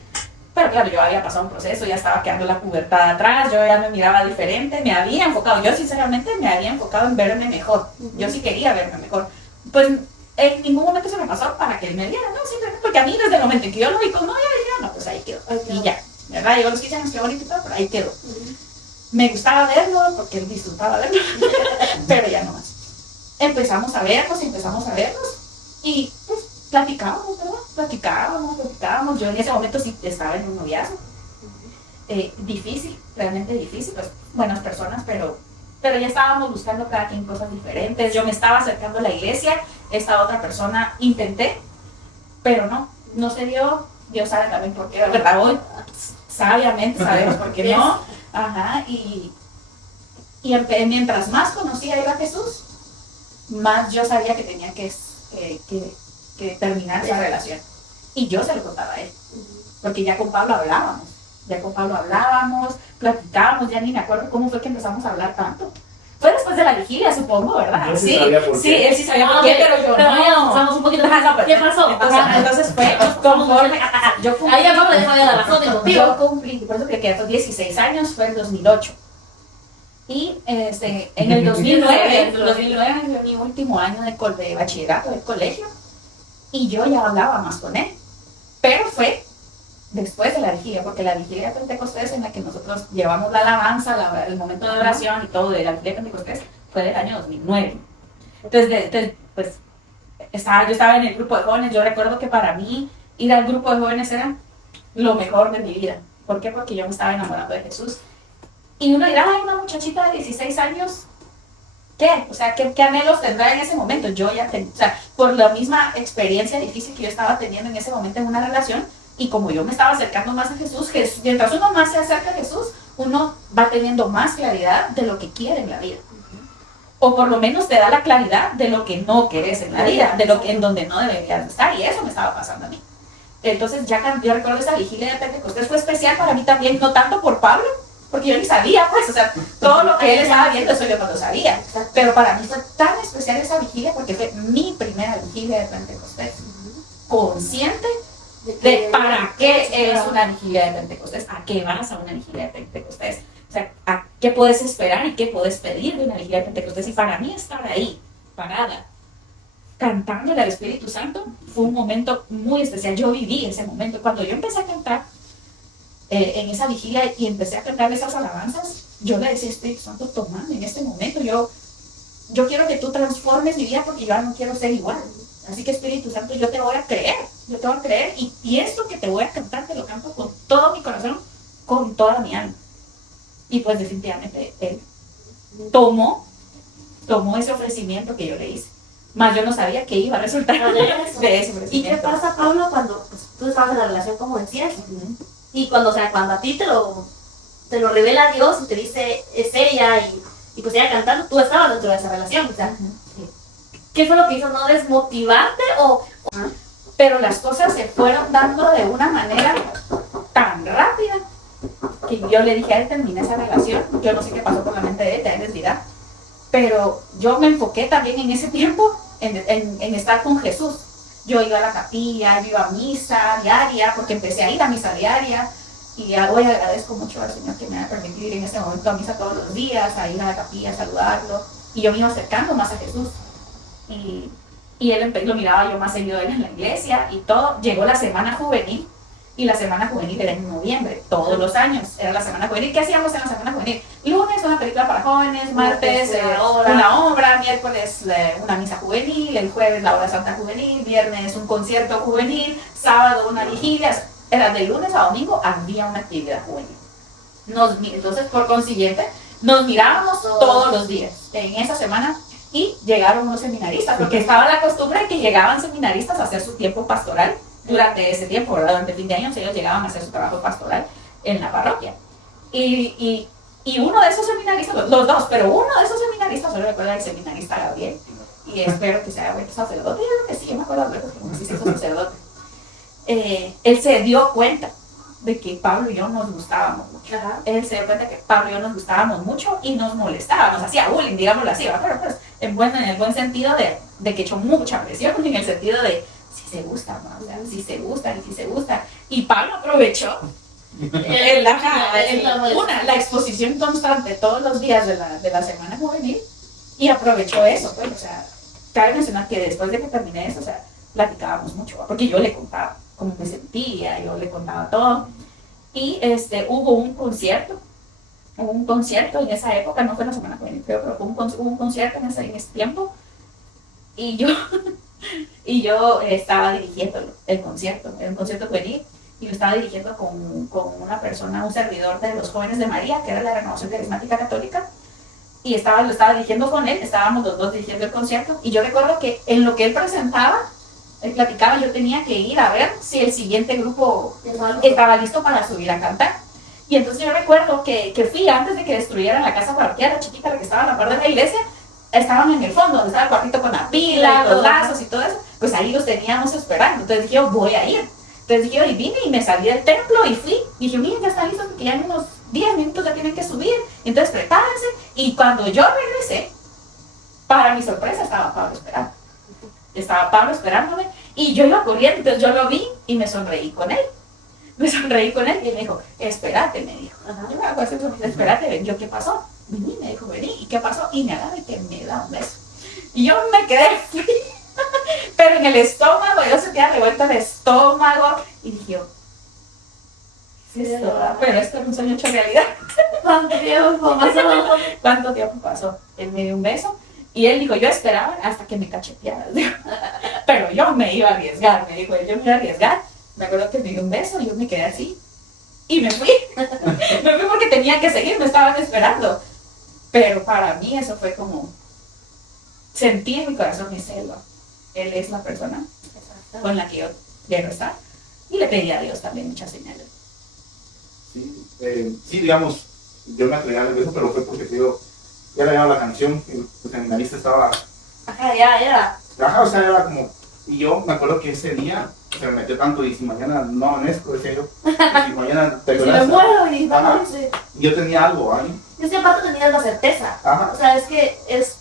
Pero claro, yo había pasado un proceso, ya estaba quedando la pubertad atrás, yo ya me miraba diferente, me había enfocado, yo sinceramente me había enfocado en verme mejor. Yo sí quería verme mejor. Pues en ningún momento se me pasó para que él me viera, no, simplemente porque a mí desde el momento en que yo lo vi con novia, dije, no, pues ahí quedó. Y ya, ¿verdad? Llegó los 15 años, qué bonito y todo, pero ahí quedó. Me gustaba verlo porque él disfrutaba verlo, pero ya no más. Empezamos a vernos y pues platicábamos, ¿verdad? Platicábamos. Yo en ese momento sí estaba en un noviazgo. Difícil, realmente difícil, pues buenas personas, pero ya estábamos buscando cada quien cosas diferentes. Yo me estaba acercando a la iglesia, esta otra persona intenté, pero no se dio. Dios sabe también por qué, ¿verdad? Hoy sabiamente sabemos por qué no. Ajá, y mientras más conocía yo a Jesús, más yo sabía que tenía que terminar esa relación. Y yo se lo contaba a él, porque ya con Pablo hablábamos, platicábamos, ya ni me acuerdo cómo fue que empezamos a hablar tanto. Fue después de la vigilia, supongo, ¿verdad? Yo sí sabía por qué. Sí, él sí sabía por qué, pero yo no. Vamos un poquito más. ¿Qué pasó? Entonces fue conforme. Ahí ya vamos a dejar de la razón de contigo. Yo cumplí, por eso que quedé 16 años, fue el 2008. Y en el 2009 fue mi último año de bachillerato del colegio, y yo ya hablaba más con él. Pero fue después de la vigilia, porque la vigilia de Pentecostés en la que nosotros llevamos la alabanza, el momento de oración y todo de la vigilia de Pentecostés fue del año 2009. Entonces, pues, yo estaba en el grupo de jóvenes. Yo recuerdo que para mí ir al grupo de jóvenes era lo mejor de mi vida. ¿Por qué? Porque yo me estaba enamorando de Jesús. Y uno dirá, ay, una muchachita de 16 años, ¿qué? O sea, ¿qué anhelos tendrá en ese momento? Yo ya tenía, o sea, por la misma experiencia difícil que yo estaba teniendo en ese momento en una relación, y como yo me estaba acercando más a Jesús, mientras uno más se acerca a Jesús, uno va teniendo más claridad de lo que quiere en la vida. O por lo menos te da la claridad de lo que no querés en la vida, de lo que en donde no deberías estar, y eso me estaba pasando a mí. Entonces yo recuerdo esa vigilia de Pentecostés fue especial para mí también, no tanto por Pablo, porque yo ni sabía, pues, o sea, todo lo que él estaba viendo, eso yo cuando sabía. Pero para mí fue tan especial esa vigilia porque fue mi primera vigilia de Pentecostés. Consciente de para qué es una vigilia de Pentecostés, a qué vas a una vigilia de Pentecostés. O sea, a qué puedes esperar y qué puedes pedir de una vigilia de Pentecostés. Y para mí estar ahí, parada, cantándole al Espíritu Santo, fue un momento muy especial. Yo viví ese momento. Cuando yo empecé a cantar en esa vigilia y empecé a cantar esas alabanzas, yo le decía, Espíritu Santo, tomame en este momento, yo quiero que tú transformes mi vida porque yo no quiero ser igual. Así que Espíritu Santo, yo te voy a creer, y esto que te voy a cantar, te lo canto con todo mi corazón, con toda mi alma. Y pues definitivamente él tomó ese ofrecimiento que yo le hice. Más yo no sabía que iba a resultar de ese ofrecimiento. ¿Y qué pasa, Pablo, cuando pues, tú estabas en la relación, como decías? Y cuando, o sea, cuando a ti te lo revela Dios y te dice, es ella, y pues ella cantando, tú estabas dentro de esa relación, o sea, ¿qué fue lo que hizo? ¿No desmotivarte o...? Pero las cosas se fueron dando de una manera tan rápida que yo le dije a él, terminé esa relación. Yo no sé qué pasó por la mente de él, él les dirá. Pero yo me enfoqué también en ese tiempo en estar con Jesús. Yo iba a la capilla, yo iba a misa diaria, porque empecé a ir a misa diaria. Y hoy agradezco mucho al Señor que me ha permitido ir en este momento a misa todos los días, a ir a la capilla, a saludarlo. Y yo me iba acercando más a Jesús. Y él lo miraba yo más seguido en la iglesia y todo. Llegó la semana juvenil. Y la semana juvenil era en noviembre, todos los años era la semana juvenil. ¿Qué hacíamos en la semana juvenil? Lunes una película para jóvenes, martes una obra, miércoles una misa juvenil, el jueves la hora santa juvenil, viernes un concierto juvenil, sábado una vigilia. Era de lunes a domingo había una actividad juvenil. Entonces, por consiguiente, nos mirábamos todos los días en esa semana. Y llegaron unos seminaristas, porque estaba la costumbre de que llegaban seminaristas a hacer su tiempo pastoral. Durante ese tiempo, ¿verdad? Durante el fin de año, ellos llegaban a hacer su trabajo pastoral en la parroquia. Y uno de esos seminaristas, los dos, pero uno de esos seminaristas, solo recuerdo al seminarista Gabriel, y espero que se haya vuelto sacerdote, yo creo que sí, yo me acuerdo de que como si se hizo sacerdote. Él se dio cuenta de que Pablo y yo nos gustábamos mucho. Él se dio cuenta que Pablo y yo nos gustábamos mucho y nos molestábamos, hacía bullying, digámoslo así, pero pues, en el buen sentido de que echó mucha presión, en el sentido de si se gustan, ¿no? O sea, si se gustan. Y Pablo aprovechó la exposición constante todos los días de la semana juvenil y aprovechó eso, pues, o sea, cabe mencionar que después de que terminé eso, o sea, platicábamos mucho, porque yo le contaba cómo me sentía, yo le contaba todo. Y hubo un concierto en esa época, no fue en la semana juvenil, pero hubo un concierto en ese tiempo, y yo estaba dirigiendo el concierto, era un concierto juvenil, y lo estaba dirigiendo con una persona, un servidor de los Jóvenes de María, que era la Renovación Carismática Católica, y lo estaba dirigiendo con él, estábamos los dos dirigiendo el concierto, y yo recuerdo que en lo que él presentaba, él platicaba, yo tenía que ir a ver si el siguiente grupo estaba listo para subir a cantar. Y entonces yo recuerdo que fui antes de que destruyeran la casa parroquial, la chiquita, la que estaba a la par de la iglesia, estaban en el fondo, donde estaba el cuartito con la pila, los lazos y todo eso, pues ahí los teníamos esperando. Entonces dije, yo voy a ir. Entonces dije, y vine y me salí del templo y fui. Y dije, miren, ya está listo porque ya en unos 10 minutos ya tienen que subir. Entonces prepárense. Y cuando yo regresé, para mi sorpresa estaba Pablo esperando. Estaba Pablo esperándome y yo iba corriendo, entonces yo lo vi y me sonreí con él. Y él me dijo, espérate, me dijo. Yo me hago así, espérate, ven. Yo, ¿qué pasó? Vení, me dijo, vení. ¿Y qué pasó? Y me agarra y que me da un beso. Y yo me quedé fría, pero en el estómago, yo sentía revuelta el estómago. Y dije yo, ¿qué es esto? Pero esto era un sueño hecho realidad. ¿Cuánto tiempo pasó? ¿Cuánto tiempo pasó? Él me dio un beso. Y él dijo, yo esperaba hasta que me cachetearas. Pero yo me iba a arriesgar, me dijo, yo me iba a arriesgar. Me acuerdo que me dio un beso y yo me quedé así. Y me fui. Me fui porque tenía que seguir, me estaban esperando. Pero para mí eso fue como, sentí en mi corazón mi selva. Él es la persona con la que yo quiero estar. Y le pedí a Dios también muchas señales. Sí, digamos, yo me atreví al beso, pero fue porque yo ya le había la canción, el seminarista estaba... Ajá, ya era. Ajá, o sea, era como... Y yo me acuerdo que ese día se me metió tanto, y si mañana no amanezco, decía yo, y si mañana te Si me muero y vamos. Yo tenía algo ahí. Yo siempre aparte tenía la certeza. Ajá. O sea, es que es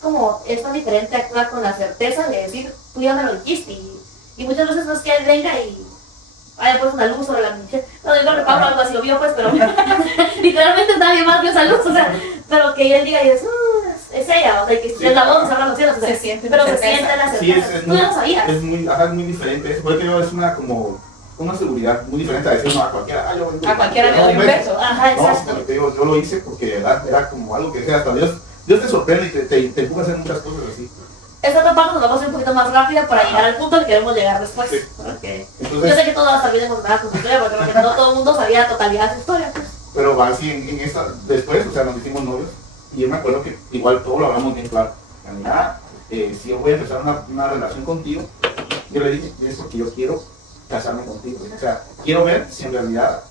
tan diferente actuar con la certeza de decir, tú ya me lo dijiste. Y muchas veces no es que él venga y haya puesto una luz sobre la mujer. No, digo, Pablo algo así lo vio, pues, pero literalmente nadie más vio esa luz. O sea, pero que él diga y es ella, o sea, que es la voz, se hablan los cielos, o sea, Se siente pero se certeza. siente la Sí, certeza. Tú ya lo sabías. Es muy diferente. Es porque es una seguridad muy diferente a decir no a cualquiera. A cualquiera le doy un beso. Ajá, No, exacto. pero te digo, yo lo hice porque era como algo que sea hasta Dios te sorprende y te empuja a hacer muchas cosas así. Esta otra parte nos vamos a ir un poquito más rápida para llegar al punto al que queremos llegar después. Sí. Porque Entonces, yo sé que todos hasta bien emocionados con su historia, porque no todo el mundo sabía la totalidad de su historia. Pues. Pero va así en esta, después, o sea, nos hicimos novios. Y yo me acuerdo que igual todo lo hablamos bien claro. Mira, si yo voy a empezar una relación contigo, yo le dije, es porque yo quiero casarme contigo. O sea, quiero ver si en realidad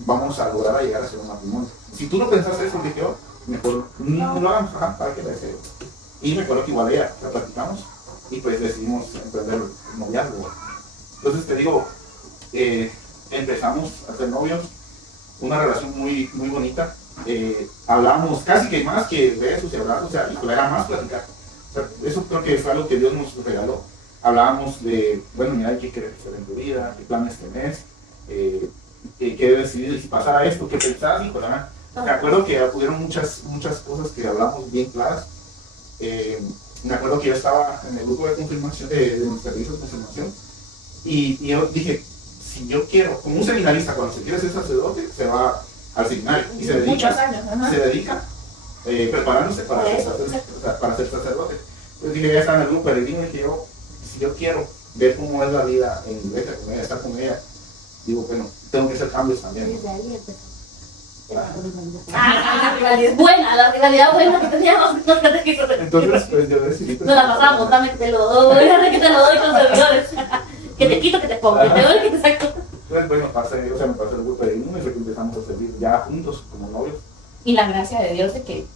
vamos a lograr llegar a ser un matrimonio. Si tú no pensaste eso, dije yo, mejor no lo hagamos, para que la deseo. Y me acuerdo que igual ella, la platicamos y pues decidimos emprender el noviazgo. Entonces te digo, empezamos a ser novios, una relación muy, muy bonita. Hablábamos casi que más que besos y abrazos, o sea, era más platicar. O sea, eso creo que fue algo que Dios nos regaló. Hablábamos de, bueno, mira, ¿qué quieres hacer en tu vida? ¿Qué planes tenés? ¿Qué decidir? Si pasara esto, ¿qué pensás? Hijo, me acuerdo que hubieron muchas cosas que hablamos bien claras. Me acuerdo que yo estaba en el grupo de confirmación, de mis servicios de confirmación, y yo dije, si yo quiero, como un seminarista, cuando se quiere ser sacerdote, se va al seminario y se dedica, muchos años, se dedica preparándose para ser sacerdote. Entonces dije, ya está en el grupo peregrino, y dije yo, si yo quiero ver cómo es la vida en iglesia con ella, estar con ella, digo, bueno, tengo que hacer cambios también. Desde ahí empezó. Buena, la rivalidad buena que teníamos con los catequistas. Entonces, pues yo decidí. Nos la pasamos, dame que te lo doy, dame que te lo doy con los servidores. Que te quito, que te pongo, que te doy, que te saco. Entonces, bueno, me pasé el grupo peregrino y fue que empezamos a servir ya juntos como novios. Y la gracia de Dios de que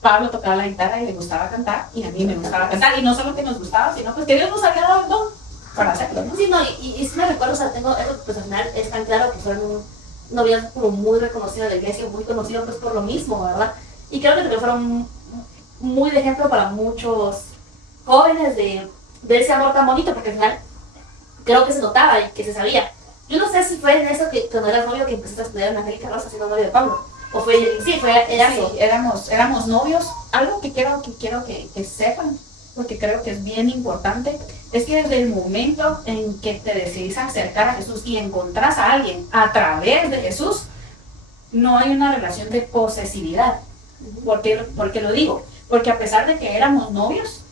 Pablo tocaba la guitarra y le gustaba cantar, y a mí me gustaba cantar, y no solo que nos gustaba, sino pues que Dios nos había dado el don para hacerlo, ¿no? Sí, no, y sí me recuerdo, o sea, tengo, pues al final es tan claro que fueron noviazgo como muy reconocido de la iglesia, muy conocido pues por lo mismo, ¿verdad? Y creo que también fueron muy de ejemplo para muchos jóvenes de ese amor tan bonito, porque al final creo que se notaba y que se sabía. Yo no sé si fue en eso que cuando eras novio que empezaste a estudiar en Angélica Rosa siendo novio de Pablo, o fue, sí, era eso. Sí, éramos novios. Algo que quiero que sepan, porque creo que es bien importante, es que desde el momento en que te decidís acercar a Jesús y encontrás a alguien a través de Jesús, no hay una relación de posesividad. ¿Por qué lo digo? Porque a pesar de que éramos novios,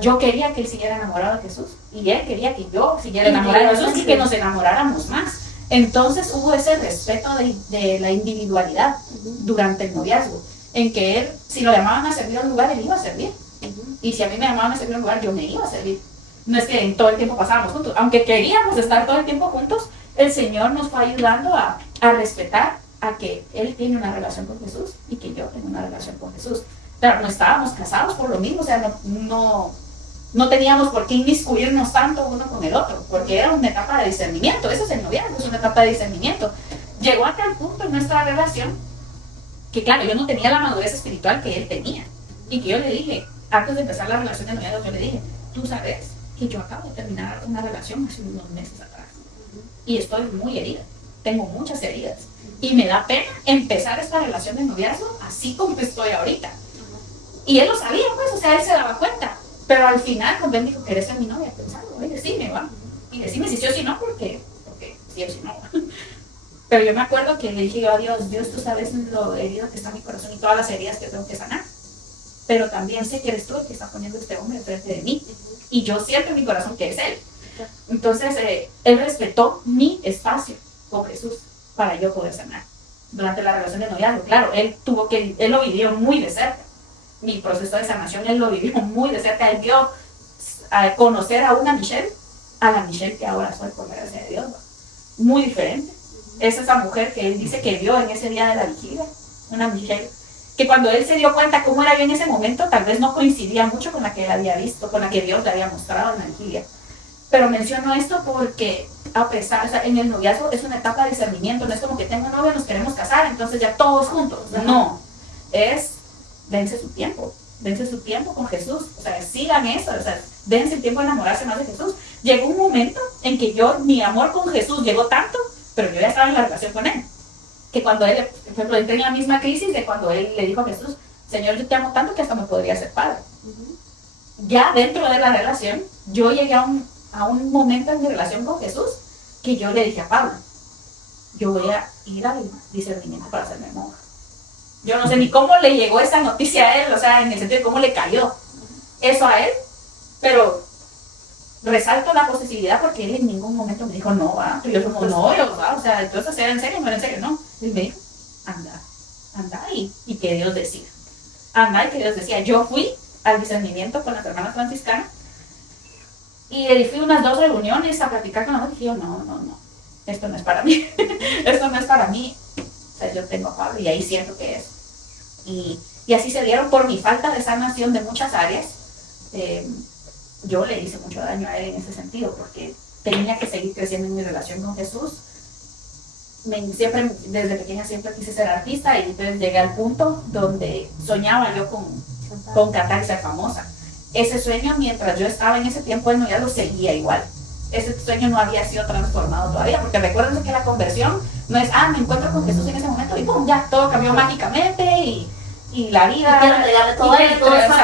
yo quería que él siguiera enamorado de Jesús y él quería que yo siguiera enamorada de Jesús y que nos enamoráramos más. Entonces hubo ese respeto de la individualidad durante el noviazgo, en que él, si lo llamaban a servir a un lugar, él iba a servir. Y si a mí me llamaban a servir a un lugar, yo me iba a servir. No es que en todo el tiempo pasábamos juntos, aunque queríamos estar todo el tiempo juntos, el Señor nos fue ayudando a respetar a que él tiene una relación con Jesús y que yo tengo una relación con Jesús. Claro, no estábamos casados por lo mismo, o sea, no teníamos por qué inmiscuirnos tanto uno con el otro, porque era una etapa de discernimiento. Eso es el noviazgo, es una etapa de discernimiento. Llegó a tal punto en nuestra relación que, claro, yo no tenía la madurez espiritual que él tenía, y que yo le dije, antes de empezar la relación de noviazgo, yo le dije, tú sabes que yo acabo de terminar una relación hace unos meses atrás y estoy muy herida, tengo muchas heridas y me da pena empezar esta relación de noviazgo así como estoy ahorita. Y él lo sabía, pues, o sea, él se daba cuenta. Pero al final, cuando él dijo, ¿querés ser mi novia? Pensando, oye, decime, va. Y decime si sí o si no, porque sí o si no. Pero yo me acuerdo que le dije yo a Dios, Dios, tú sabes lo herido que está mi corazón y todas las heridas que tengo que sanar. Pero también sé que eres tú el que está poniendo este hombre enfrente de mí. Y yo siento en mi corazón que es él. Entonces, él respetó mi espacio con Jesús para yo poder sanar. Durante la relación de noviazgo, claro, él lo vivió muy de cerca. Mi proceso de sanación, él lo vivió muy de cerca. Él dio a conocer a una Michelle, a la Michelle que ahora soy por la gracia de Dios. Muy diferente. Es esa mujer que él dice que vio en ese día de la vigilia, una Michelle, que cuando él se dio cuenta cómo era yo en ese momento, tal vez no coincidía mucho con la que él había visto, con la que Dios le había mostrado en la vigilia. Pero menciono esto porque, a pesar, o sea, en el noviazgo es una etapa de discernimiento, no es como que tengo un novio, nos queremos casar, entonces ya todos juntos. No, es dense su tiempo con Jesús, o sea, sigan eso, o sea, dense el tiempo de enamorarse más de Jesús. Llegó un momento en que mi amor con Jesús llegó tanto, pero yo ya estaba en la relación con él, que cuando él, por ejemplo, entré en la misma crisis de cuando él le dijo a Jesús, Señor, yo te amo tanto que hasta me podría ser padre. Ya dentro de la relación, yo llegué a un momento en mi relación con Jesús que yo le dije a Pablo, yo voy a ir al discernimiento para hacerme monja. Yo no sé ni cómo le llegó esa noticia a él, o sea, en el sentido de cómo le cayó eso a él, pero resalto la posesividad porque él en ningún momento me dijo, no, tú y yo somos novios, o sea, entonces era en serio, no era en serio, no. Él me dijo, anda y que Dios decida. Anda y que Dios decida. Yo fui al discernimiento con las hermanas franciscanas y fui unas 2 reuniones a platicar con nosotros y dije, no, esto no es para mí, esto no es para mí. O sea, yo tengo a Pablo y ahí siento que es. Y así se dieron por mi falta de sanación de muchas áreas. Yo le hice mucho daño a él en ese sentido porque tenía que seguir creciendo en mi relación con Jesús. Siempre, desde pequeña siempre quise ser artista y entonces llegué al punto donde soñaba yo con cantar y ser famosa. Ese sueño, mientras yo estaba en ese tiempo, él no ya lo seguía igual. Ese sueño no había sido transformado todavía, porque recuerden que la conversión no es, me encuentro con Jesús en ese momento y pum, ya todo cambió mágicamente y la vida. Y quiero entregarle todo a él, todo eso.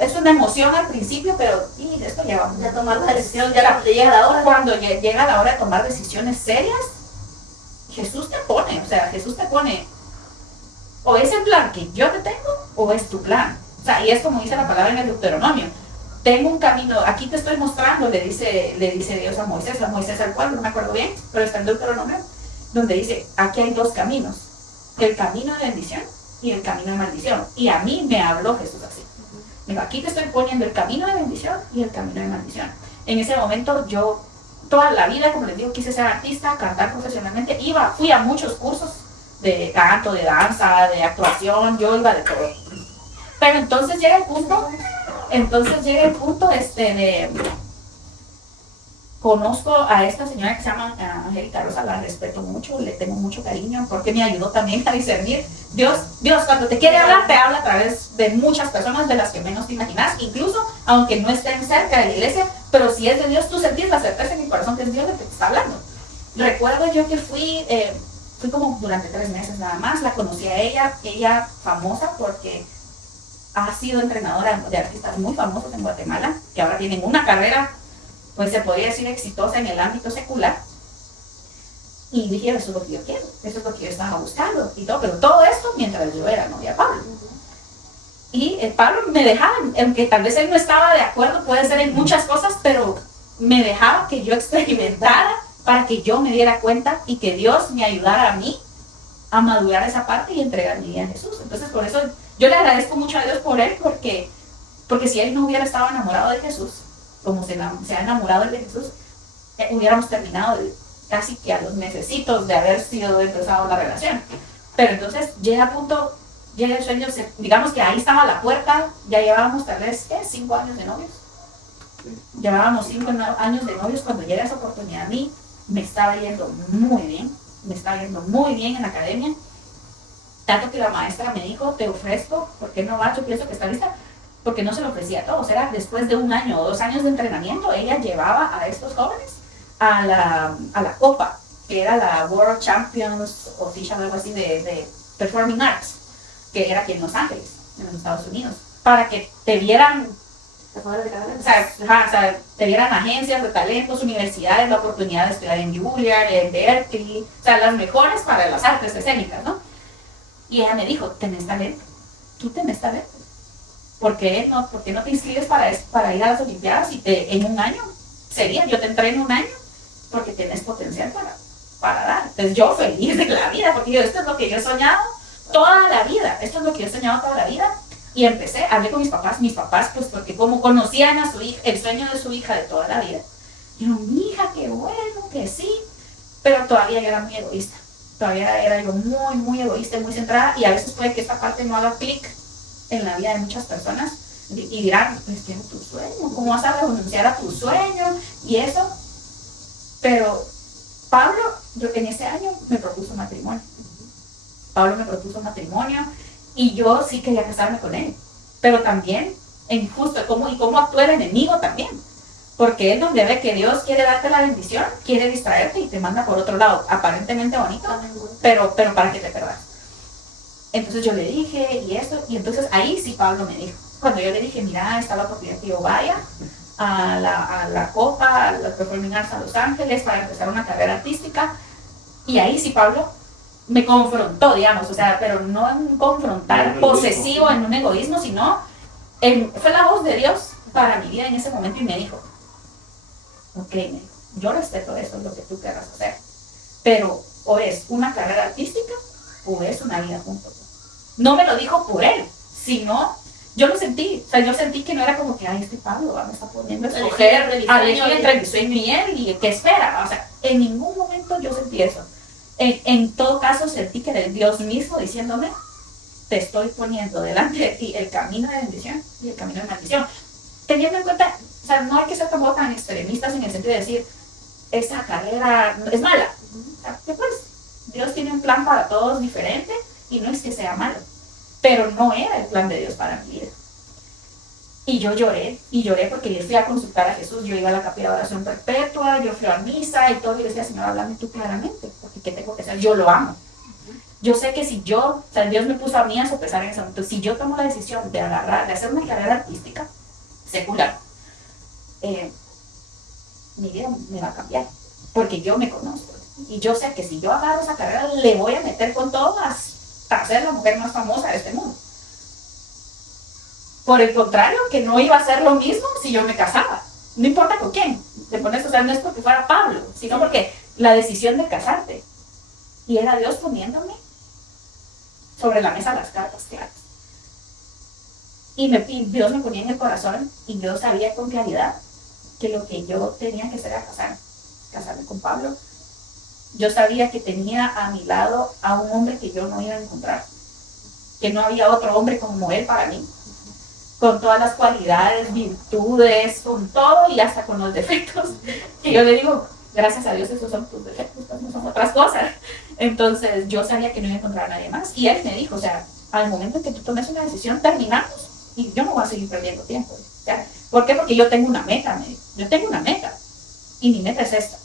Es una emoción al principio, pero esto lleva. Ya tomar la decisión, ya cuando llega la hora. Cuando llega la hora de tomar decisiones serias, Jesús te pone, o es el plan que yo te tengo, o es tu plan. O sea, y es como dice la palabra en el Deuteronomio. Tengo un camino, aquí te estoy mostrando, le dice Dios a Moisés al cual, no me acuerdo bien, pero está en Deuteronomio, donde dice, aquí hay 2 caminos, el camino de bendición y el camino de maldición. Y a mí me habló Jesús así. Me dijo, aquí te estoy poniendo el camino de bendición y el camino de maldición. En ese momento yo, toda la vida, como les digo, quise ser artista, cantar profesionalmente, fui a muchos cursos de canto, de danza, de actuación, yo iba de todo. Pero entonces llega el punto de conozco a esta señora que se llama Angélica Rosa, la respeto mucho, le tengo mucho cariño porque me ayudó también a discernir. Dios cuando te quiere hablar, te habla a través de muchas personas de las que menos te imaginas, incluso aunque no estén cerca de la iglesia, pero si es de Dios, tú sentís la certeza en mi corazón que es Dios el que te está hablando. Recuerdo yo que fui como durante 3 meses nada más, la conocí a ella famosa porque ha sido entrenadora de artistas muy famosos en Guatemala, que ahora tienen una carrera, pues se podría decir exitosa en el ámbito secular. Y dije, eso es lo que yo quiero, eso es lo que yo estaba buscando y todo, pero todo esto mientras yo era novia de Pablo. Y Pablo me dejaba, aunque tal vez él no estaba de acuerdo, puede ser en muchas cosas, pero me dejaba que yo experimentara para que yo me diera cuenta y que Dios me ayudara a mí a madurar esa parte y entregar mi vida a Jesús. Entonces por eso yo le agradezco mucho a Dios por él, porque si él no hubiera estado enamorado de Jesús, como se ha enamorado de Jesús, hubiéramos terminado casi que a los mesecitos de haber empezado la relación. Pero entonces llega el sueño, digamos que ahí estaba la puerta, ya llevábamos tal vez 5 años de novios. Llevábamos 5 años de novios cuando llega esa oportunidad a mí, me estaba yendo muy bien en la academia. Tanto que la maestra me dijo, te ofrezco, ¿por qué no vas? Yo pienso que está lista, porque no se lo ofrecía a todos. Era después de 1 año o 2 años de entrenamiento, ella llevaba a estos jóvenes a la Copa, que era la World Champions Official, algo así de Performing Arts, que era aquí en Los Ángeles, en los Estados Unidos, para que te vieran, te vieran agencias de talentos, universidades, la oportunidad de estudiar en Juilliard, en Berkeley, las mejores para las artes escénicas, ¿no? Y ella me dijo, tenés talento, tú tenés talento. ¿Por qué no te inscribes para ir a las Olimpiadas y en 1 año? Yo te entreno 1 año porque tienes potencial para dar. Entonces yo feliz de la vida, porque esto es lo que yo he soñado toda la vida, y hablé con mis papás pues porque como conocían a su hija, el sueño de su hija de toda la vida, dijeron, mi hija, qué bueno, que sí, pero todavía yo era muy egoísta. Todavía era yo muy, muy egoísta y muy centrada, y a veces puede que esta parte no haga clic en la vida de muchas personas y dirán, pues tienes tu sueño, ¿cómo vas a renunciar a tu sueño? Y eso, pero Pablo, en ese año me propuso matrimonio. Y yo sí quería casarme con él, pero también en justo cómo actúa el enemigo también. Porque es donde ve que Dios quiere darte la bendición, quiere distraerte y te manda por otro lado, aparentemente bonito, pero para que te perdas. Entonces yo le dije y entonces ahí sí Pablo me dijo, cuando yo le dije, mira, está la oportunidad que yo vaya a la Copa, a la Performing Arts a Los Ángeles para empezar una carrera artística, y ahí sí Pablo me confrontó, digamos, pero no en un confrontar posesivo, en un egoísmo, sino fue la voz de Dios para mi vida en ese momento y me dijo, ok, yo respeto eso, es lo que tú querrás hacer, pero o es una carrera artística o es una vida juntos. No me lo dijo por él, sino yo lo sentí, o sea, yo sentí que no era como que, ay, este Pablo me está poniendo a escoger, a elegir entre mi sueño y él, y qué espera, o sea, en ningún momento yo sentí eso. En todo caso sentí que era el Dios mismo diciéndome, te estoy poniendo delante de ti el camino de bendición y el camino de maldición. Teniendo en cuenta, o sea, no hay que ser tampoco tan extremistas en el sentido de decir, esa carrera es mala. O sea, que pues, Dios tiene un plan para todos diferente y no es que sea malo, pero no era el plan de Dios para mi vida. Y lloré porque yo fui a consultar a Jesús, yo iba a la capilla de oración perpetua, yo fui a misa y todo, y le decía, Señor, háblame tú claramente, porque ¿qué tengo que hacer? Yo lo amo. Yo sé que si yo, o sea, Dios me puso a mí a sopesar en ese momento, si yo tomo la decisión de agarrar, de hacer una carrera artística, secular, mi vida me va a cambiar, porque yo me conozco. Y yo sé que si yo agarro esa carrera, le voy a meter con todo hasta ser la mujer más famosa de este mundo. Por el contrario, que no iba a ser lo mismo si yo me casaba. No importa con quién. Te pones, o sea, no es porque fuera Pablo, sino porque la decisión de casarte. Y era Dios poniéndome sobre la mesa las cartas claras. Y Dios me ponía en el corazón y yo sabía con claridad que lo que yo tenía que hacer era casarme con Pablo. Yo sabía que tenía a mi lado a un hombre que yo no iba a encontrar, que no había otro hombre como él para mí, con todas las cualidades, virtudes, con todo y hasta con los defectos, que yo le digo, gracias a Dios esos son tus defectos, pues no son otras cosas. Entonces yo sabía que no iba a encontrar a nadie más y él me dijo, o sea, al momento en que tú tomes una decisión, terminamos y yo no voy a seguir perdiendo tiempo. O sea, ¿por qué? Porque yo tengo una meta, me dijo. Yo tengo una meta y mi meta es esta.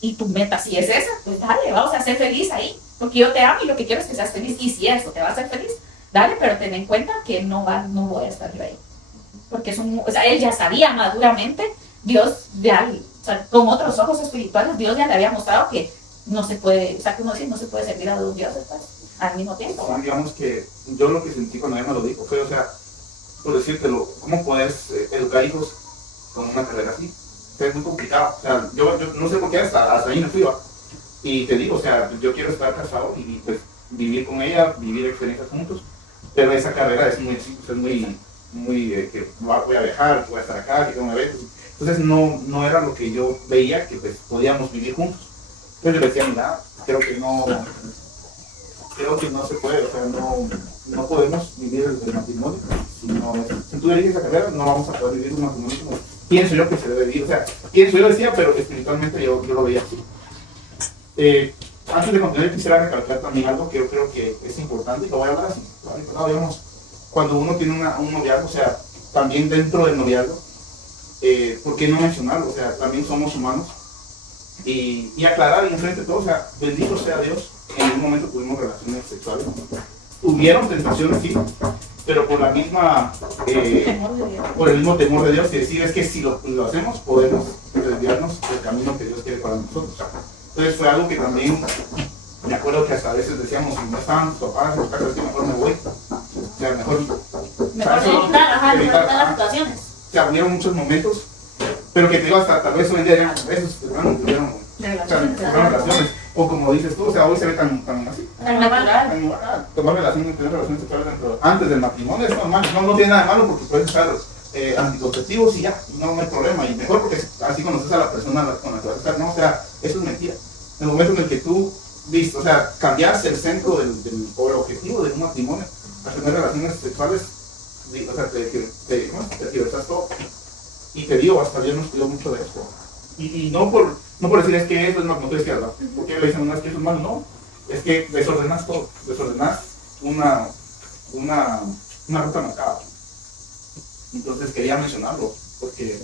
Y tu meta, si es esa, pues dale, vamos a ser feliz ahí, porque yo te amo y lo que quiero es que seas feliz. Y si eso te va a hacer feliz, dale, pero ten en cuenta que no voy a estar yo ahí. Porque o sea, él ya sabía maduramente, Dios ya, o sea, con otros ojos espirituales, Dios ya le había mostrado que no se puede, o sea, como decir, no se puede servir a dos dioses pues, al mismo tiempo. Sí, digamos que yo lo que sentí cuando ella me lo dijo fue, o sea, por decírtelo, ¿cómo puedes educar hijos con una carrera así? O sea, es muy complicado. O sea, yo no sé por qué hasta ahí me fui, ¿va? Y te digo, o sea, yo quiero estar casado y pues vivir con ella, vivir experiencias juntos, pero esa carrera es muy, que voy a viajar, que voy a estar acá, que tengo eventos. Entonces no era lo que yo veía que pues podíamos vivir juntos. Entonces yo le decía, mira, creo que no se puede, o sea, no podemos vivir el matrimonio. Si tú eliges esa carrera, no vamos a poder vivir un matrimonio como pienso yo que se debe vivir. O sea, pienso yo decía, pero espiritualmente yo lo veía así. Antes de continuar, quisiera recalcar también algo que yo creo que es importante, y lo voy a hablar así. Digamos, cuando uno tiene un noviazgo, o sea, también dentro del noviazgo, ¿por qué no mencionarlo? O sea, también somos humanos. Y aclarar y enfrente de todo, o sea, bendito sea Dios, en un momento tuvimos relaciones sexuales. Hubieron tentaciones, sí, pero por la misma, por el mismo temor de Dios, que decir es que si lo hacemos, podemos desviarnos del camino que Dios quiere para nosotros. Entonces fue algo que también, me acuerdo que hasta a veces decíamos, si no estaban tus papás en los casos, que mejor me voy. O sea, mejor evitar las situaciones. O sea, hubieron muchos momentos, pero que te digo, hasta tal vez hoy en día eran besos, hermanos, tuvieron relaciones. O como dices tú, o sea, hoy se ve tan así. Tan natural. Tomar relaciones, tener relaciones sexuales antes del matrimonio es normal. No tiene nada de malo porque puedes usar anticonceptivos y ya, no hay problema. Y mejor porque así conoces a la persona con la que vas a estar. No, o sea, eso es mentira. En el momento en el que tú viste, o sea, cambiaste el centro o el objetivo de un matrimonio a tener relaciones sexuales, o sea, te diversas todo. Y te digo, hasta Dios nos cuidó mucho de esto. Y no por decir es que eso es malo, no tienes que hablar. Porque le dicen, no, es que eso es malo, no. Es que desordenas todo, desordenas una ruta marcada. Entonces quería mencionarlo, porque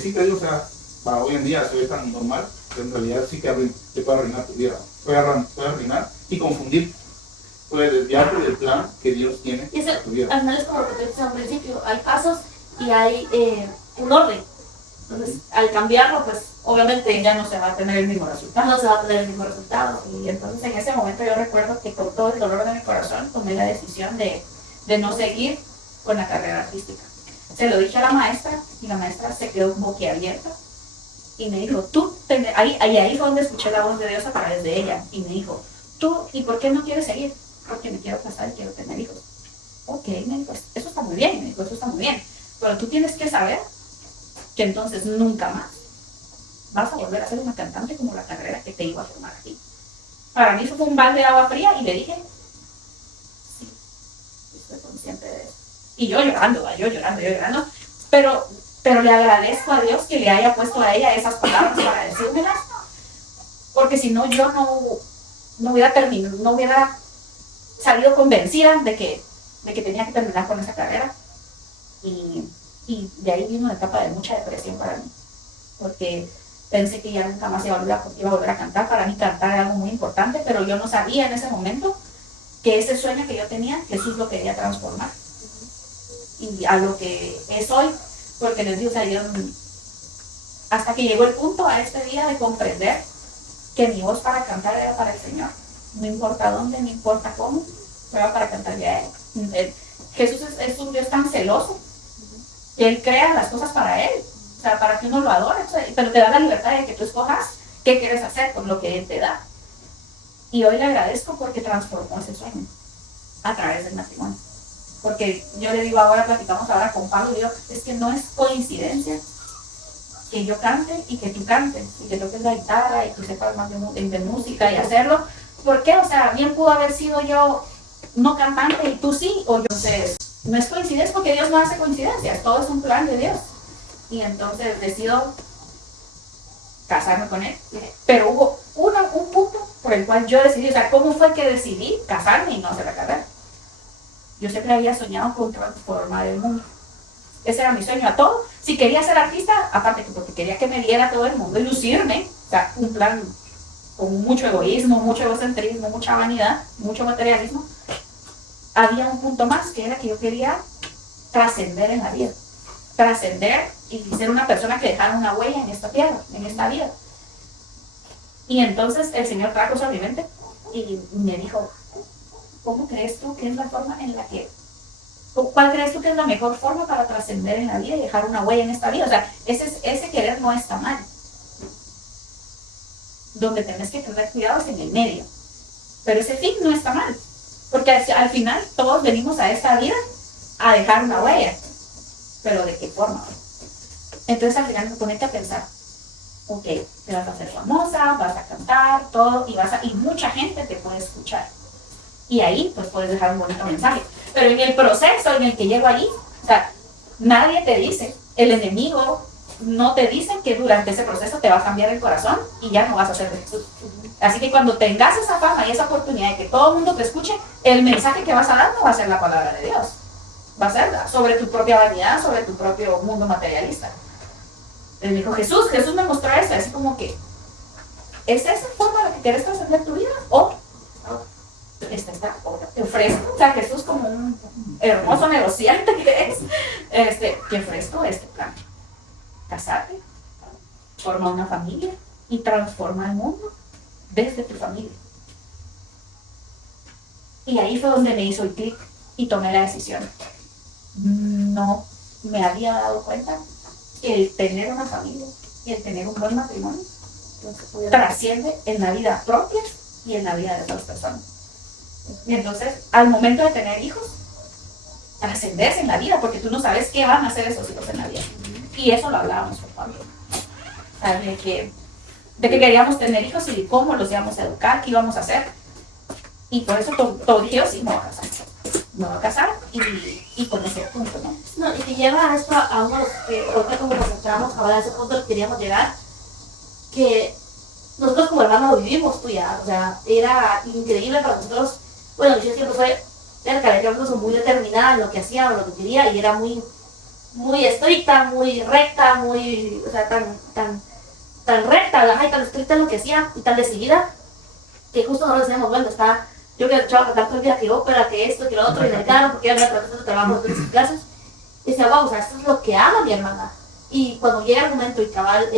sí te digo, o sea, para hoy en día se ve tan normal, pero en realidad sí que te puede arruinar tu vida, puede arruinar y confundir, puede desviarte del plan que Dios tiene para tu vida. Al final es como lo que tú dices al principio, hay pasos y hay un orden. Entonces, al cambiarlo, pues obviamente ya no se va a tener el mismo resultado. no se va a tener el mismo resultado. Y entonces en ese momento yo recuerdo que con todo el dolor de mi corazón tomé la decisión de no seguir con la carrera artística. Se lo dije a la maestra y la maestra se quedó boquiabierta Y me dijo, ahí fue donde escuché la voz de Dios a través de ella. Y me dijo, tú, ¿y por qué no quieres seguir? Porque me quiero casar y quiero tener hijos. Ok, me dijo, eso está muy bien, me dijo, eso está muy bien. Pero tú tienes que saber que entonces nunca más vas a volver a ser una cantante como la carrera que te iba a formar aquí. Para mí eso fue un balde de agua fría y le dije, sí, estoy consciente de eso. Y yo llorando, pero le agradezco a Dios que le haya puesto a ella esas palabras para decírmelas, porque si no yo no hubiera salido convencida de que tenía que terminar con esa carrera. Y de ahí vino una etapa de mucha depresión para mí, porque pensé que ya nunca más iba a volver a cantar. Para mí cantar era algo muy importante, pero yo no sabía en ese momento que ese sueño que yo tenía, Jesús lo quería transformar. Y a lo que es hoy, porque les digo, o sea, hasta que llegó el punto a este día de comprender que mi voz para cantar era para el Señor. No importa dónde, no importa cómo, pero era para cantarle a Él. Jesús es un Dios tan celoso que Él crea las cosas para Él, o sea, para que uno lo adore, o sea, pero te da la libertad de que tú escojas qué quieres hacer con lo que Él te da. Y hoy le agradezco porque transformó ese sueño a través del matrimonio. Porque yo le digo ahora, platicamos ahora con Pablo, y digo, es que no es coincidencia que yo cante y que tú cantes, y que toques la guitarra y que sepas más de música y hacerlo. ¿Por qué? O sea, bien pudo haber sido yo no cantante y tú sí, o yo. Entonces, no es coincidencia porque Dios no hace coincidencias, todo es un plan de Dios. Y entonces decido casarme con Él. Pero hubo un punto por el cual yo decidí, o sea, ¿cómo fue que decidí casarme y no hacer la carrera? Yo siempre había soñado con transformar el mundo. Ese era mi sueño a todo. Si quería ser artista, aparte que porque quería que me viera todo el mundo y lucirme, o sea, un plan con mucho egoísmo, mucho egocentrismo, mucha vanidad, mucho materialismo, había un punto más, que era que yo quería trascender en la vida. Trascender y ser una persona que dejara una huella en esta tierra, en esta vida. Y entonces el Señor trajo eso a mi mente y me dijo, ¿cómo crees tú que es la forma en la que, cuál crees tú que es la mejor forma para trascender en la vida y dejar una huella en esta vida? O sea, ese querer no está mal. Donde tenés que tener cuidado es en el medio. Pero ese fin no está mal. Porque al final todos venimos a esta vida a dejar una huella. Pero ¿de qué forma? Entonces al final me ponete a pensar, ok, te vas a hacer famosa, vas a cantar, todo, y mucha gente te puede escuchar. Y ahí pues puedes dejar un bonito mensaje. Pero en el proceso en el que llego allí, o sea, nadie te dice, el enemigo no te dice que durante ese proceso te va a cambiar el corazón y ya no vas a ser de Jesús. Así que cuando tengas esa fama y esa oportunidad de que todo el mundo te escuche, el mensaje que vas a dar no va a ser la palabra de Dios. Va a ser sobre tu propia vanidad, sobre tu propio mundo materialista. Él dijo, Jesús me mostró eso, así como que, ¿es esa forma la que quieres trascender tu vida? O te ofrezco, o sea, Jesús como un hermoso negociante que es, te ofrezco este plan. Casarte, forma una familia y transforma el mundo desde tu familia. Y ahí fue donde me hizo el clic y tomé la decisión. No me había dado cuenta que el tener una familia y el tener un buen matrimonio trasciende en la vida propia y en la vida de otras personas. Y entonces, al momento de tener hijos, trascenderse en la vida, porque tú no sabes qué van a hacer esos hijos en la vida. Y eso lo hablábamos con Pablo. De que queríamos tener hijos y cómo los íbamos a educar, qué íbamos a hacer. Y por eso todo dije, sí, me voy a casar. Me voy a casar y con ese punto, ¿no? No, y que lleva a esto a uno que ahorita como nos entramos ahora a ese punto al que queríamos llegar, que nosotros como hermanos lo vivimos tú ya, o sea, era increíble para nosotros. Bueno, yo siempre fue, era nosotros muy determinada en lo que hacía o lo que quería, y era muy estricta, muy recta, muy, o sea, tan recta, y tan estricta en lo que hacía y tan decidida, que justo nosotros decíamos, bueno, yo que escuchaba cantar todo el día que ópera, que esto, que lo otro, y en el carro, porque era una de trabajo de clases, y decía, wow, o sea, esto es lo que ama mi hermana. Y cuando llega el momento y cabal,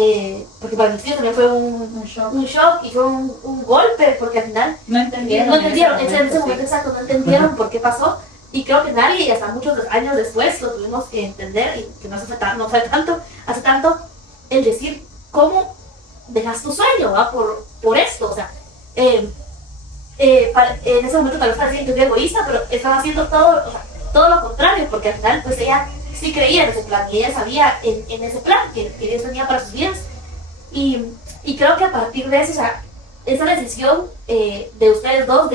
porque para mi tío también fue un shock y fue un golpe, porque al final no entendieron en ese momento exacto, no entendieron por qué pasó. Y creo que nadie, y hasta muchos años después, lo tuvimos que entender, y que no fue tanto, hace tanto, el decir, ¿cómo dejas tu sueño, ¿va? Por esto, o sea, en ese momento tal vez estaba siendo egoísta, pero estaba haciendo todo, o sea, todo lo contrario, porque al final pues ella sí creía en ese plan y ella sabía en ese plan que Dios tenía para sus vidas. Y creo que a partir de eso, o sea, esa decisión de ustedes dos,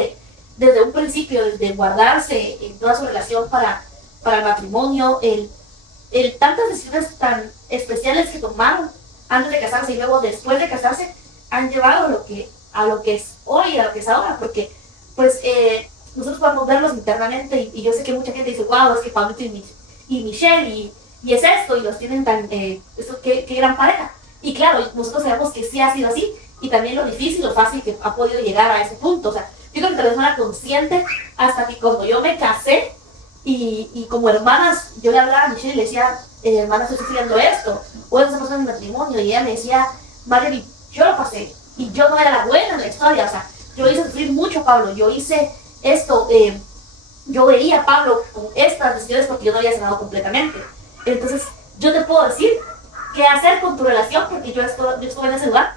desde un principio, de guardarse en toda su relación para el matrimonio, tantas decisiones tan especiales que tomaron antes de casarse y luego después de casarse, han llevado a lo que es hoy, a lo que es ahora, porque pues nosotros podemos verlos internamente y yo sé que mucha gente dice, wow, es que Pablito y Michelle y es esto, y los tienen tan, qué gran pareja. Y claro, nosotros sabemos que sí ha sido así, y también lo difícil, lo fácil que ha podido llegar a ese punto. O sea, yo creo que tal vez no era consciente hasta que cuando yo me casé, y como hermanas, yo le hablaba a Michelle y le decía, hermana, estoy sufriendo esto, o esto está pasando en mi matrimonio, y ella me decía, Marjorie, yo lo pasé, y yo no era la buena en la historia, o sea, yo hice sufrir mucho a Pablo, yo hice esto, yo veía a Pablo con estas decisiones porque yo no había sanado completamente. Entonces, yo te puedo decir qué hacer con tu relación, porque yo estuve en ese lugar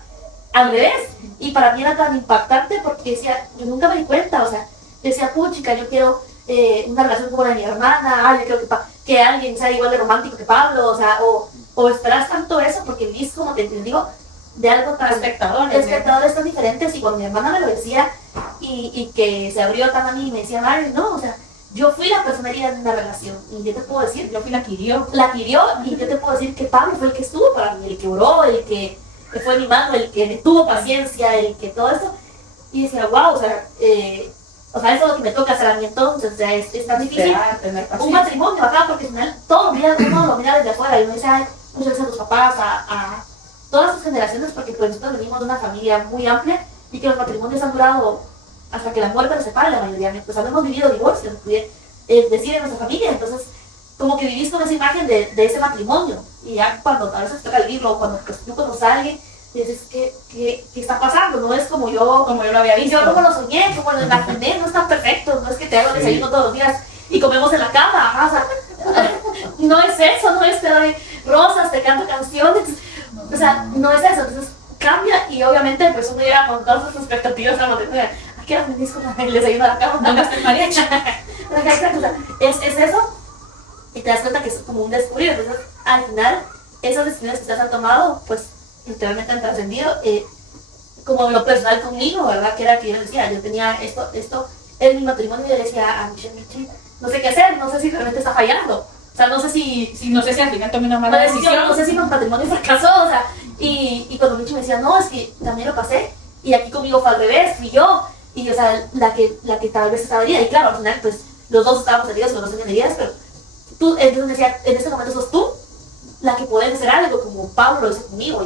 al revés, y para mí era tan impactante porque decía, yo nunca me di cuenta, o sea, decía, puchica, yo quiero una relación como la de mi hermana, yo quiero que alguien sea igual de romántico que Pablo, o sea, o esperas tanto eso porque vivís, como te digo, de algo tan espectadores tan diferentes. Y cuando mi hermana me lo decía y que se abrió tan a mí y me decía, Mari, no, o sea, yo fui la persona herida en una relación, y yo te puedo decir, yo fui la que hirió, y yo te puedo decir que Pablo fue el que estuvo para mí, el que oró, el que fue mi mano, el que me tuvo paciencia, el que todo esto. Y decía, wow, o sea, eso es lo que me toca hacer a mí entonces, o sea, es tan difícil. Un matrimonio acá, porque al final todo uno lo mira desde afuera, y uno dice, ay, muchas veces a tus papás, a todas sus generaciones, porque pues nosotros venimos de una familia muy amplia, y que los matrimonios han durado hasta que la muerte nos separe, la mayoría. Pues hemos vivido divorcios, decir en nuestra familia, entonces como que vivís con esa imagen de ese matrimonio, y ya cuando a veces te toca vivirlo, cuando pues, tú conoces a alguien, y dices, ¿qué está pasando? No es como yo lo había visto, yo como lo soñé, como lo imaginé, no es tan perfecto, no es que te hago desayuno todos los días y comemos en la cama, ajá, o sea, no es eso, no es te doy rosas, te canto canciones, o sea, no es eso. Entonces cambia, y obviamente pues uno llega con todas sus expectativas a la maternidad. ¿A qué hora venís con el desayuno a la cama? ¿Dónde está el mariachi? Es eso, y te das cuenta que es como un descubrir. Entonces al final esas decisiones que ustedes han tomado pues literalmente han trascendido, como lo personal conmigo, ¿verdad? Que era que yo decía, yo tenía esto en mi matrimonio, y yo decía a Michelle, no sé qué hacer, no sé si realmente está fallando, o sea, no sé si al final tomé una mala decisión, no sé si mi matrimonio fracasó, o sea, y cuando Michelle me decía, no, es que también lo pasé, y aquí conmigo fue al revés, fui yo, y o sea, la que tal vez estaba herida, y claro, al final pues los dos estábamos heridos, los dos tenían heridas, pero tú, entonces me decía, en este momento sos tú la que puedes hacer algo, como Pablo lo hizo conmigo,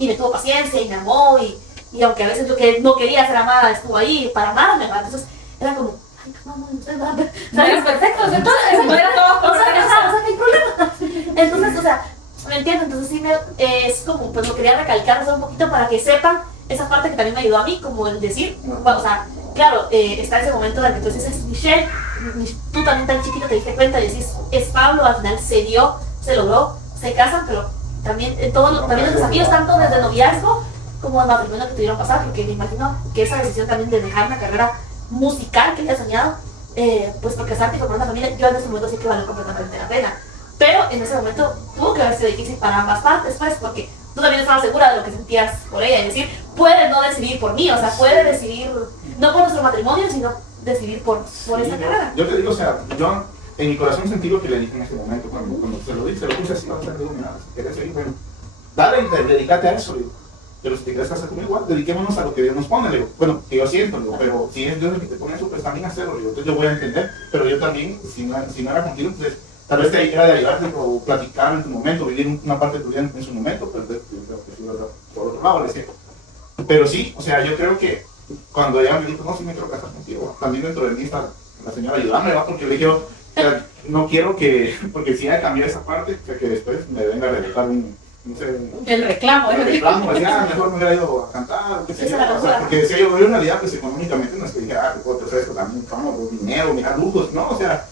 y me tuvo paciencia, y me amó, y aunque a veces yo que no quería ser amada, estuvo ahí para amarme, ¿verdad? Entonces era como, ay, no estoy amando, no eres perfecto, entonces no era todo, o sea, no hay problema. Entonces, o sea, ¿me entiendes? Entonces sí es como, pues lo quería recalcar un poquito para que sepan esa parte que también me ayudó a mí, como el decir, bueno, o sea, claro, está ese momento en el que tú dices, Michelle, tú también tan chiquita te diste cuenta y decís, es Pablo, al final se dio, se logró, se casan, pero también también los desafíos tanto desde el noviazgo como el matrimonio que tuvieron pasar, porque me imagino que esa decisión también de dejar una carrera musical que había soñado, pues por casarte y formar una familia, yo en ese momento sí que valió completamente la pena, pero en ese momento tuvo que haber sido difícil para ambas partes, pues, porque tú también estabas segura de lo que sentías por ella, es decir, puede no decidir por mí, o sea, puede decidir no por nuestro matrimonio, sino decidir por esta carrera. Yo te digo, o sea, yo en mi corazón sentí lo que le dije en ese momento, cuando se lo dije, se lo puse así, digo, mira, si quieres seguir, bueno, dale y dedícate a eso, digo. Pero si te quieres casar conmigo, igual, dediquémonos a lo que Dios nos pone, digo. Bueno, que yo siento, digo, pero si es Dios el que te pone eso, pues también hacerlo, digo. Entonces yo voy a entender, pero yo también, si no era contigo, pues tal vez te era de ayudarte o platicar en tu momento, vivir una parte de tu vida en su momento, pues yo creo que sí, por otro lado, le decía. Pero sí, o sea, yo creo que cuando ella me dijo, no, sí me quiero casar contigo, también dentro de mí está la señora ayudándome, ¿va? Porque le dije, o sea, no quiero que, porque si ella cambió esa parte, que después me venga a realizar no sé, el reclamo, decía, mejor me hubiera ido a cantar, qué sé yo, o sea, porque decía yo, en realidad, pues económicamente no es que dije, te ofrezco también fama, dinero, mira, lujos, no, o sea,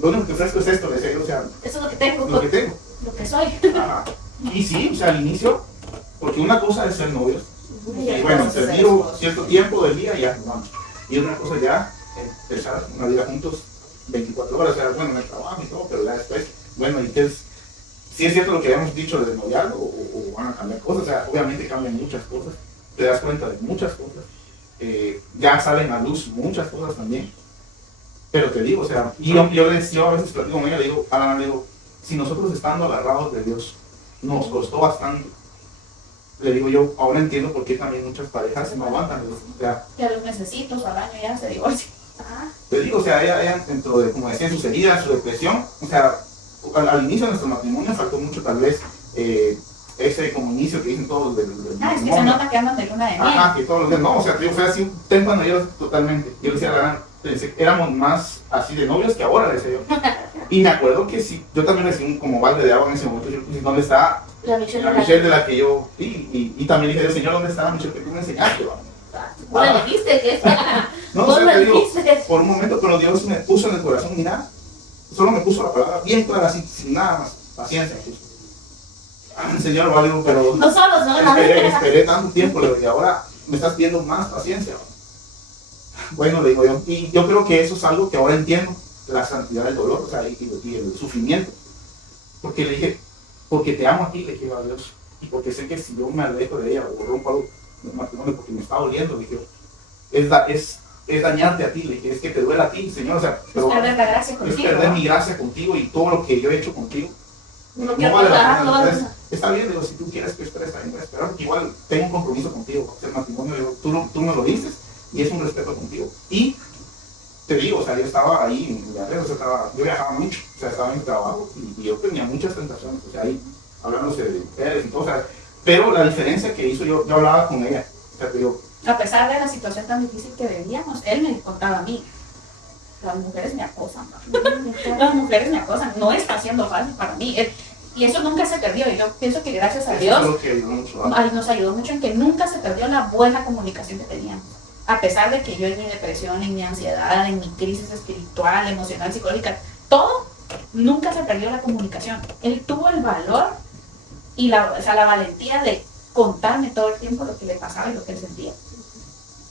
lo único que ofrezco es esto, decía yo, o sea, eso es lo que tengo, lo que tengo, lo que soy. Y sí, o sea, al inicio, Porque una cosa es ser novios, Y y bueno, entonces, servir cierto tiempo del día y ya, vamos. Y otra cosa ya, empezar una vida juntos 24 horas, o sea, bueno, en el trabajo y todo, pero ya después, bueno, y que es, si es cierto lo que habíamos dicho de noviazgo, o van a cambiar cosas, o sea, obviamente cambian muchas cosas, te das cuenta de muchas cosas, ya salen a luz muchas cosas también, pero te digo, o sea, y yo a veces platico con ella, le digo, Alana, le digo, si nosotros estando agarrados de Dios, nos costó bastante, le digo yo, ahora entiendo por qué también muchas parejas no aguantan, o sea, que a los mesecitos o al año ya se divorcian. te digo, o sea, ella dentro de, como decía, sus heridas, su depresión, o sea, al inicio de nuestro matrimonio faltó mucho tal vez ese como inicio que dicen todos del Es que se matrimonio. nota que andan de luna de miel. Ajá, que todos los días, no, o sea, te digo, fue así un témpano yo totalmente. Yo le decía a la Ana, éramos más así de novios que ahora, le decía yo. Y me acuerdo que sí, yo también recibí un como balde de agua en ese momento, yo dije, ¿dónde está La Michelle. la Michelle de la que yo, y también dije, Señor, ¿dónde está la Michelle que tú me enseñaste? Va? Vos le dijiste que No, o vos sea, le te digo, dijiste. por un momento, pero Dios me puso en el corazón, mira, solo me puso la palabra bien clara, así, sin nada más, paciencia. Señor, vale, pero No solos, no, la esperé tanto tiempo, le digo, y ahora me estás pidiendo más paciencia. Bueno, le digo yo, y yo creo que eso es algo que ahora entiendo, la santidad del dolor, o sea, y el sufrimiento. Porque le dije, porque te amo a ti, le dije a Dios, y porque sé que si yo me alejo de ella o rompo algo del matrimonio porque me está doliendo, le dije, es dañarte a ti, le dije, es que te duele a ti, Señor, o sea, Es pero perder la gracia es contigo. perder mi gracia contigo y todo lo que yo he hecho contigo. No No quiero vale la trabajar, pena. no vale la Entonces, está bien, digo, si tú quieres que espera, está bien, voy a esperar, porque igual tengo un compromiso contigo, el matrimonio, digo, tú me lo dices y es un respeto contigo. Y te digo, o sea, yo estaba ahí en Villarreal, o sea, yo viajaba mucho, o sea, estaba en mi trabajo y yo tenía muchas tentaciones, o sea, ahí hablándose de mujeres y todo, o sea, pero la diferencia que hizo, yo hablaba con ella, o sea, te digo, A pesar de la situación tan difícil que vivíamos, él me contaba a mí, las mujeres me acosan, las mujeres me acosan, no está siendo fácil para mí. Y eso nunca se perdió, y yo pienso que gracias a eso Dios es lo que ayudó mucho, ¿no? nos ayudó mucho en que nunca se perdió la buena comunicación que teníamos. A pesar de que yo en mi depresión, en mi ansiedad, en mi crisis espiritual, emocional, psicológica, todo, nunca se perdió la comunicación. Él tuvo el valor y la valentía de contarme todo el tiempo lo que le pasaba y lo que él sentía.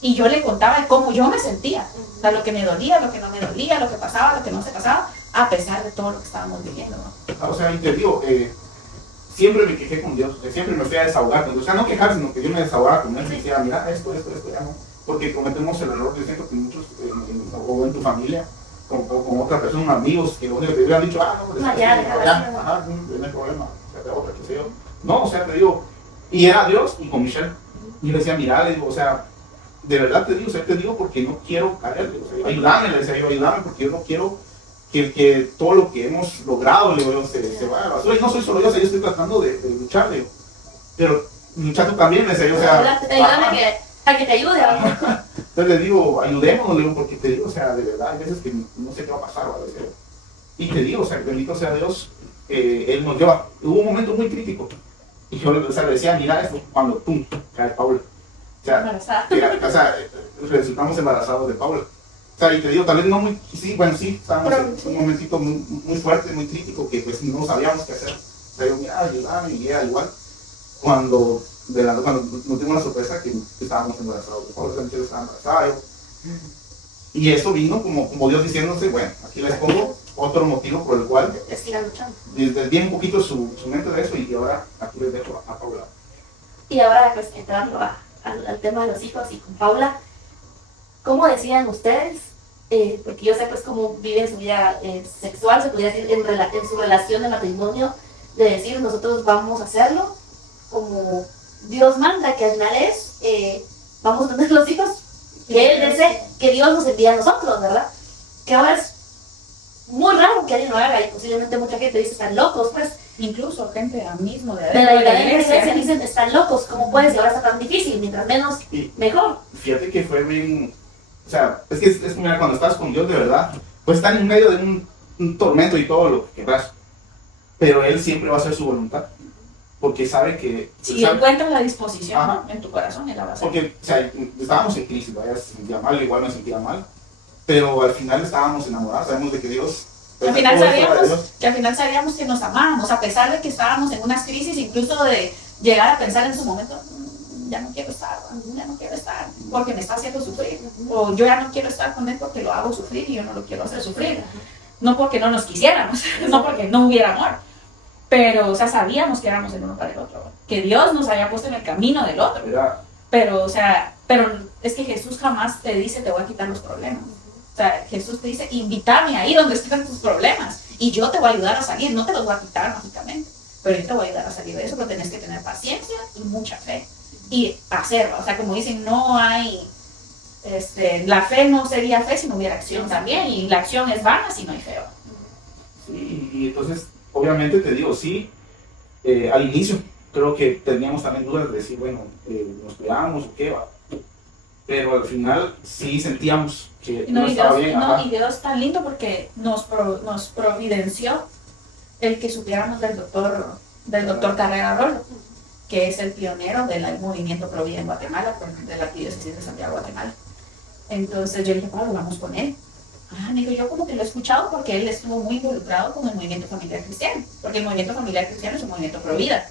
Y yo le contaba de cómo yo me sentía, o sea, lo que me dolía, lo que no me dolía, lo que pasaba, lo que no se pasaba, a pesar de todo lo que estábamos viviendo, ¿no? O sea, y te digo, siempre me quejé con Dios, siempre me fui a desahogar, o sea, no quejar, sino que yo me desahogaba con él y decía, mira, esto, ya no, porque cometemos el error, yo siento que muchos, o en tu familia, con otra persona, amigos, que lo único que te hubieran dicho, no, pues, ajá, no hay problema, o sea, te otra, qué sé yo. No, o sea, te digo, y era Dios y con Michelle, y le decía, mira, le digo, o sea, de verdad te digo, o sea, te digo porque no quiero caer, o sea, ayúdame, le decía yo, ayúdame, porque yo no quiero que todo lo que hemos logrado, le digo, se vaya a la basura, y no soy solo yo, o sea, yo estoy tratando de luchar, le digo, pero luchar tú también, le decía yo, o sea, Ayúdame a que te ayude. entonces le digo, ayudémonos, le digo, porque te digo, o sea, de verdad, hay veces que no sé qué va a pasar, ¿vale? Y te digo, o sea, bendito sea Dios, Él nos lleva. Hubo un momento muy crítico, y yo o sea, le decía, mira esto, cuando tú, cae Paula, o sea, resultamos embarazados de Paula. O sea, y te digo, tal vez no muy, sí, bueno, sí, estábamos en un momentito muy fuerte, muy crítico, que pues no sabíamos qué hacer. O sea, yo, mira, ayúdame, y ella igual, cuando nos dimos la sorpresa que estábamos embarazados de Paula, entonces estaba embarazada, y eso vino como Dios diciéndose, bueno, aquí les pongo otro motivo por el cual desvíen un poquito su mente de eso, y ahora aquí les dejo a Paula. Y ahora, pues, entrando al tema de los hijos y con Paula, ¿cómo decían ustedes? Porque yo sé, pues, cómo viven su vida sexual, se podría decir, en su relación de matrimonio, de decir, nosotros vamos a hacerlo como Dios manda, que al final es, vamos a tener los hijos que Él desee, que Dios nos envía a nosotros, ¿verdad? Que ahora es muy raro que alguien lo haga, y posiblemente mucha gente dice, están locos, pues. Incluso gente mismo de De la iglesia iglesia dicen, están locos, ¿cómo puede ser ahora está tan difícil? Mientras menos, mejor. Fíjate que fue bien, o sea, es que es mira, cuando estás con Dios de verdad, pues están en medio de un tormento y todo lo que querrás, pero Él siempre va a hacer su voluntad, porque sabe que... Si sabe, encuentras la disposición, ajá, en tu corazón, Él la va a hacer. porque, o sea, estábamos en crisis, vaya, se sentía mal, igual me sentía mal, pero al final estábamos enamorados, sabemos de que Dios... Al final sabíamos que nos amábamos, a pesar de que estábamos en unas crisis, incluso de llegar a pensar en su momento, ya no quiero estar, porque me está haciendo sufrir, o yo ya no quiero estar con él porque lo hago sufrir y yo no lo quiero hacer sufrir, no porque no nos quisiéramos, no porque no hubiera amor, pero, o sea, sabíamos que éramos el uno para el otro, que Dios nos había puesto en el camino del otro, pero, o sea, pero es que Jesús jamás te dice, te voy a quitar los problemas. O sea, Jesús te dice, invítame ahí donde están tus problemas y yo te voy a ayudar a salir, no te los voy a quitar mágicamente, pero yo te voy a ayudar a salir de eso, pero tenés que tener paciencia y mucha fe y hacerlo. O sea, como dicen, no hay, la fe no sería fe si no hubiera acción también, y la acción es vana si no hay fe. Sí, y entonces, obviamente te digo, sí, al inicio creo que teníamos también dudas de decir, bueno, nos cuidamos o qué va. Pero al final sí sentíamos que no estaba bien. Y Dios es tan lindo porque nos providenció el que supiéramos del doctor Carrera Rolo, que es el pionero del movimiento Pro Vida en Guatemala, de la Arquidiócesis de Santiago, Guatemala. Entonces yo le dije, Pablo, vamos con él. Me dijo, yo como que lo he escuchado porque él estuvo muy involucrado con el movimiento familiar cristiano, porque el movimiento familiar cristiano es un movimiento pro vida.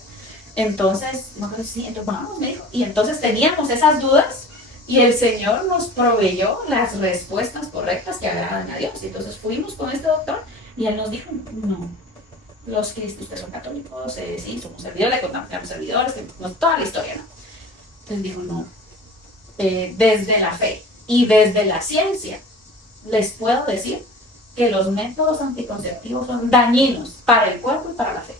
Entonces, no creo que sí, entonces vamos, me dijo. Y entonces teníamos esas dudas y el Señor nos proveyó las respuestas correctas que agradan a Dios. Entonces fuimos con este doctor y él nos dijo, no, los cristianos son católicos, sí, somos servidores, le contamos a los servidores, toda la historia, ¿no? Entonces dijo, no, desde la fe y desde la ciencia, les puedo decir que los métodos anticonceptivos son dañinos para el cuerpo y para la fe.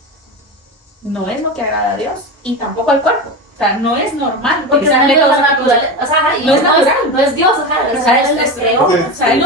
No es lo que agrada a Dios y tampoco al cuerpo. O sea, no es normal. Porque no es la naturaleza. O sea, no es natural. No es Dios. O sea, Él nos creó. O sea, Él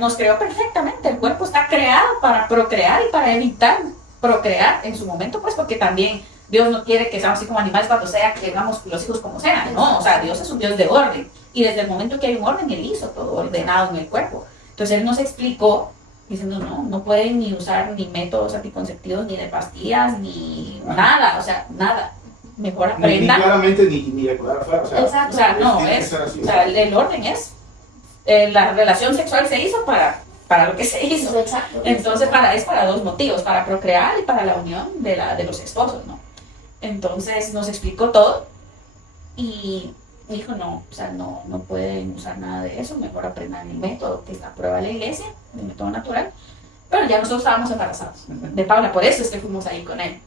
nos creó perfectamente. El cuerpo está creado para procrear y para evitar procrear en su momento, pues, porque también Dios no quiere que seamos así como animales cuando sea que tengamos los hijos como sean. No, o sea, Dios es un Dios de orden. Y desde el momento que hay un orden, Él hizo todo ordenado en el cuerpo. Entonces Él nos explicó diciendo, no pueden ni usar ni métodos anticonceptivos, ni de pastillas, ni nada, o sea, nada. Mejor aprendan. Ni claramente ni de cuidar afuera. Exacto. O sea, no, el orden es, la relación sexual se hizo para lo que se hizo. Exacto. Entonces, es para dos motivos, para procrear y para la unión de los esposos, ¿no? Entonces, nos explicó todo y dijo, no, o sea, no pueden usar nada de eso, mejor aprendan el método que está a prueba de la iglesia, el método natural. Pero ya nosotros estábamos embarazados de Paula, por eso es que fuimos ahí con él.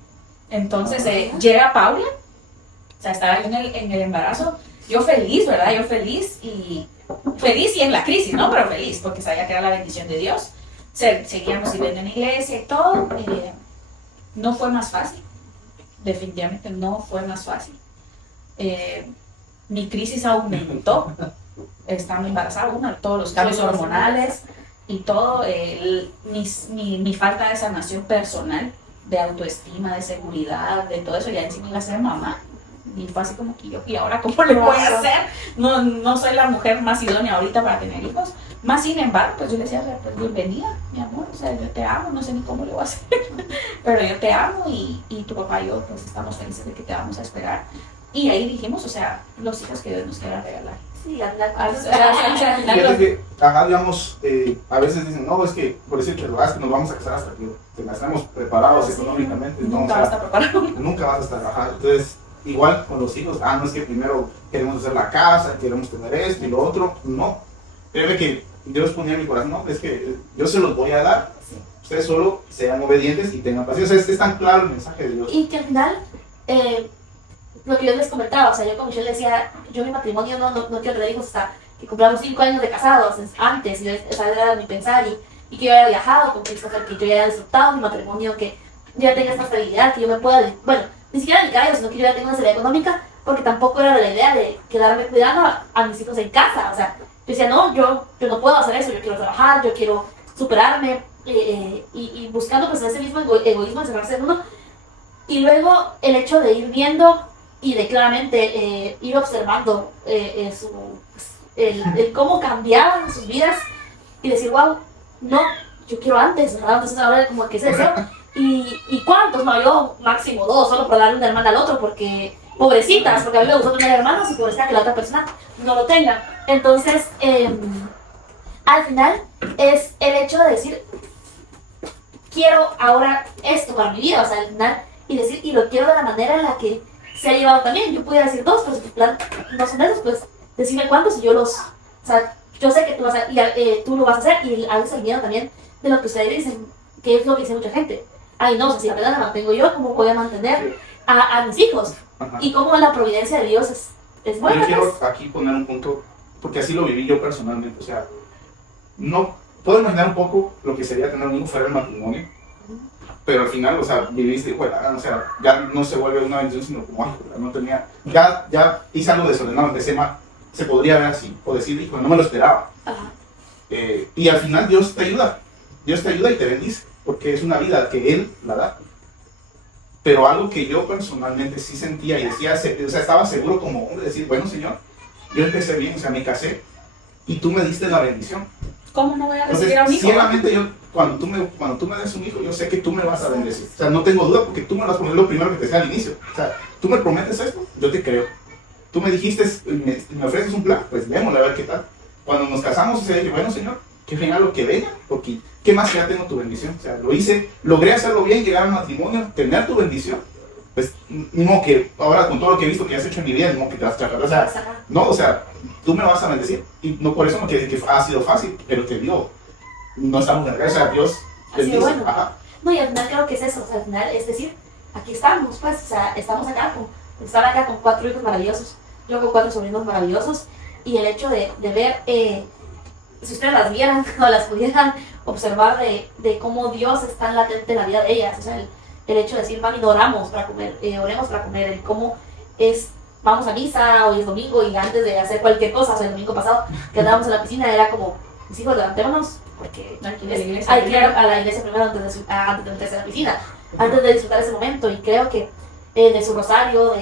Entonces llega Paula, o sea, estaba yo en el embarazo, yo feliz, ¿verdad? Yo feliz y en la crisis, ¿no? Pero feliz, porque sabía que era la bendición de Dios. Seguíamos sirviendo en la iglesia y todo. No fue más fácil, definitivamente no fue más fácil. Mi crisis aumentó, estando embarazada, todos los cambios hormonales y todo, mi falta de sanación personal, de autoestima, de seguridad, de todo eso, ya encima iba a ser mamá. Y fue así como que yo, ¿y ahora cómo le voy a hacer? No soy la mujer más idónea ahorita para tener hijos. Más sin embargo, pues yo le decía, pues bienvenida, mi amor, o sea, yo te amo, no sé ni cómo le voy a hacer, pero yo te amo y tu papá y yo pues estamos felices de que te vamos a esperar. Y ahí dijimos, o sea, los hijos que Dios nos quiera regalar. Sí, Fíjate que, digamos, a veces dicen, no, es que por eso te lo das, que nos vamos a casar hasta que estemos preparados económicamente. Nunca vas a estar preparado. Nunca vas a estar, ajá. Entonces, igual con los hijos, no es que primero queremos hacer la casa, queremos tener esto y lo otro, no. Créeme que Dios ponía en mi corazón, no, es que yo se los voy a dar, ustedes solo sean obedientes y tengan paciencia. O sea, es tan claro el mensaje de Dios. Y que al final, lo que yo les comentaba, o sea, yo con Michelle decía, yo mi matrimonio no quiero tener hijos hasta que cumplamos 5 años de casados, antes, o sea, era mi pensar, y que yo haya viajado con Christopher, que yo haya disfrutado mi matrimonio, que yo ya tenga esta estabilidad, que yo me pueda, bueno, ni siquiera dedicar a ellos, sino que yo ya tenga una estabilidad económica, porque tampoco era de la idea de quedarme cuidando a mis hijos en casa, o sea, yo decía, no, yo no puedo hacer eso, yo quiero trabajar, yo quiero superarme, y buscando pues ese mismo egoísmo, encerrarse en uno, y luego el hecho de ir viendo y de claramente ir observando el cómo cambiaban sus vidas y decir, wow, no, yo quiero antes, ¿verdad? Entonces ahora como que ese deseo, y cuántos, no, yo máximo 2, solo por darle una hermana al otro, porque pobrecitas, porque a mí me gusta tener hermanos y pobrecita que la otra persona no lo tenga. Entonces, al final es el hecho de decir, quiero ahora esto para mi vida, o sea, al final y decir, y lo quiero de la manera en la que se ha llevado también. Yo pudiera decir dos, pero si tu plan no son de esos, pues decime cuántos y yo los, o sea, yo sé que tú, tú lo vas a hacer y haces el miedo también de lo que ustedes dicen, que es lo que dice mucha gente. Ay, no, o sea, si apenas la mantengo yo, ¿cómo voy a mantener a mis hijos? Ajá. Y cómo la providencia de Dios es buena. Yo quiero pues. aquí poner un punto, porque así lo viví yo personalmente, o sea, no puedo imaginar un poco lo que sería tener un hijo fuera del matrimonio, pero al final, o sea, viviste, bueno, o sea, ya no se vuelve una bendición, sino como, ay, no tenía, ya hice algo desordenado, empecé mal, se podría ver así, o decir, hijo, no me lo esperaba. Ajá. Y al final Dios te ayuda y te bendice, porque es una vida que Él la da. Pero algo que yo personalmente sí sentía y decía, o sea, estaba seguro como hombre de decir, bueno, Señor, yo empecé bien, o sea, me casé y tú me diste la bendición. ¿Cómo no voy a Entonces, recibir a un hijo? ciegamente yo, cuando tú me des un hijo, yo sé que tú me vas a bendecir. O sea, no tengo duda porque tú me vas a poner lo primero que te sea al inicio. O sea, tú me prometes esto, yo te creo. Tú me dijiste, me ofreces un plan, pues démosle a ver qué tal. Cuando nos casamos, o sea, dije, bueno, Señor, que venga lo que venga, porque ¿qué más que ya tengo tu bendición? O sea, lo hice, logré hacerlo bien, llegar al matrimonio, tener tu bendición. Pues, no que ahora con todo lo que he visto que has hecho en mi vida, no que te vas a tratar, o sea, no, o sea, tú me vas a bendecir. Y no por eso no quiere decir que ha sido fácil, pero te digo, no estamos en la gracia de Dios. Así Dios, bueno. ajá. No, y al final creo que es eso, o sea, al final es decir, aquí estamos, pues, o sea, estamos acá están acá con 4 hijos maravillosos, yo con 4 sobrinos maravillosos, y el hecho de ver, si ustedes las vieran o las pudieran observar de cómo Dios está latente en la vida de ellas, o sea, el hecho de decir, mami, no oramos para comer, oremos para comer, el cómo es, vamos a misa, hoy es domingo, y antes de hacer cualquier cosa, o sea, el domingo pasado, que andábamos en la piscina, era como, mis hijos, levantémonos, porque hay que ir a la iglesia primero antes de meterse a la piscina, antes de disfrutar ese momento, y creo que de su rosario,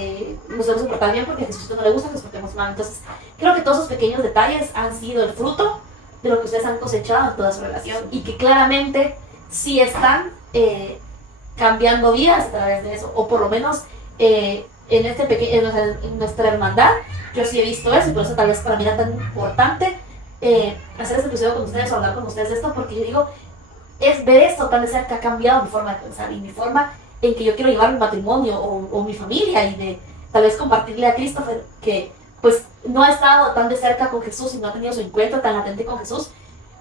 nos debemos portar bien porque a Jesús no le gusta que nos portemos mal. Entonces, creo que todos esos pequeños detalles han sido el fruto de lo que ustedes han cosechado en toda su relación y que claramente sí están cambiando vidas a través de eso, o por lo menos en nuestra hermandad, yo sí he visto eso, y por eso tal vez para mí era tan importante hacer este episodio con ustedes o hablar con ustedes de esto, porque yo digo, es ver esto tan de cerca, ha cambiado mi forma de pensar y mi forma en que yo quiero llevar mi matrimonio o mi familia, y de tal vez compartirle a Christopher que pues no ha estado tan de cerca con Jesús y no ha tenido su encuentro tan latente con Jesús,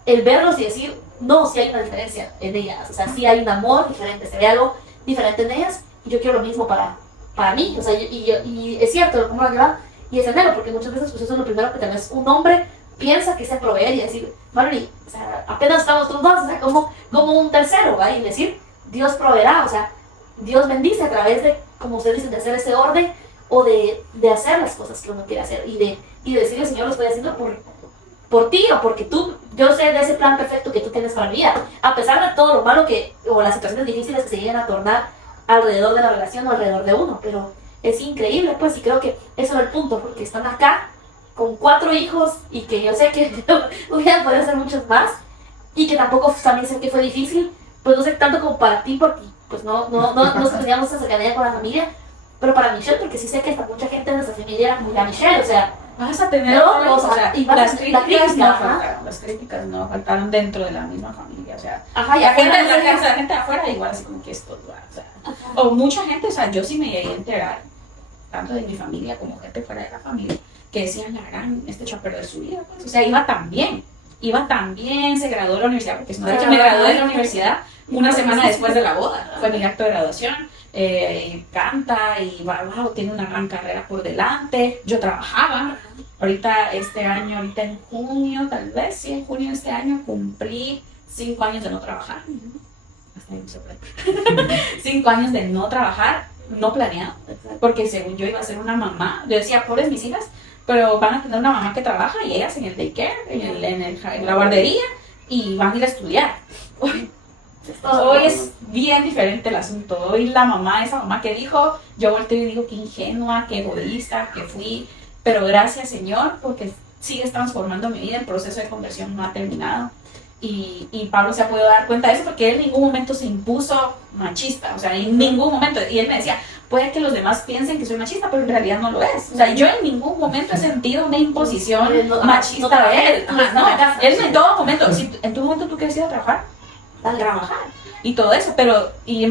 el verlos y decir, no, sí hay una diferencia en ellas, o sea, sí hay un amor diferente, se ve algo diferente en ellas, y yo quiero lo mismo para mí, o sea, y es cierto, como lo lleva, y es anhelo, porque muchas veces pues eso es lo primero que tal vez un hombre piensa que es el proveer y decir, Marley, o sea, apenas estamos los dos, o sea, como un tercero, ¿va? Y decir, Dios proveerá, o sea, Dios bendice a través de, como ustedes dicen, de hacer ese orden o de hacer las cosas que uno quiere hacer y de decirle, Señor, lo estoy haciendo por ti o porque yo sé de ese plan perfecto que tú tienes para mi vida, a pesar de todo lo malo o las situaciones difíciles que se llegan a tornar alrededor de la relación o alrededor de uno, pero es increíble, pues, y creo que eso es el punto, porque están acá con 4 hijos y que yo sé que hubieran podido ser muchos más y que tampoco también sé que fue difícil, pues no sé tanto como para ti, porque pues no teníamos esa cercanía con la familia, pero para Michelle, porque sí sé que hasta mucha gente de nuestra familia era muy a Michelle, o sea, vas a tener no, o sea, y las críticas no ajá. faltaron, las críticas no faltaron dentro de la misma familia, o sea, Ajá, y la gente afuera, de afuera igual así como que esto, o sea, o mucha gente, o sea, yo sí me llegué a enterar, tanto de mi familia como gente fuera de la familia, que decían, la gran, este echó a perder su vida, pues, o sea, iba tan bien, se graduó de la universidad, porque de hecho me gradué de la universidad una semana después de la boda, fue mi acto de graduación, canta y wow, tiene una gran carrera por delante, yo trabajaba, ahorita en junio, tal vez, sí, en junio de este año cumplí 5 años de no trabajar, hasta ahí me sorprende, 5 años de no trabajar, no planeado, porque según yo iba a ser una mamá, yo decía, pobres mis hijas, pero van a tener una mamá que trabaja y ellas en el daycare, en la guardería, y van a ir a estudiar. Hoy es bien diferente el asunto. Hoy la mamá, esa mamá que dijo, yo volteo y digo qué ingenua, qué egoísta que fui, pero gracias Señor, porque sigues transformando mi vida, el proceso de conversión no ha terminado. Y Pablo se ha podido dar cuenta de eso porque él en ningún momento se impuso machista, o sea, en ningún momento, y él me decía, puede que los demás piensen que soy machista, pero en realidad no lo es, o sea, yo en ningún momento he sentido una imposición machista de él, él en todo momento, si en tu momento tú quieres ir a trabajar, dale a trabajar, y todo eso, pero, y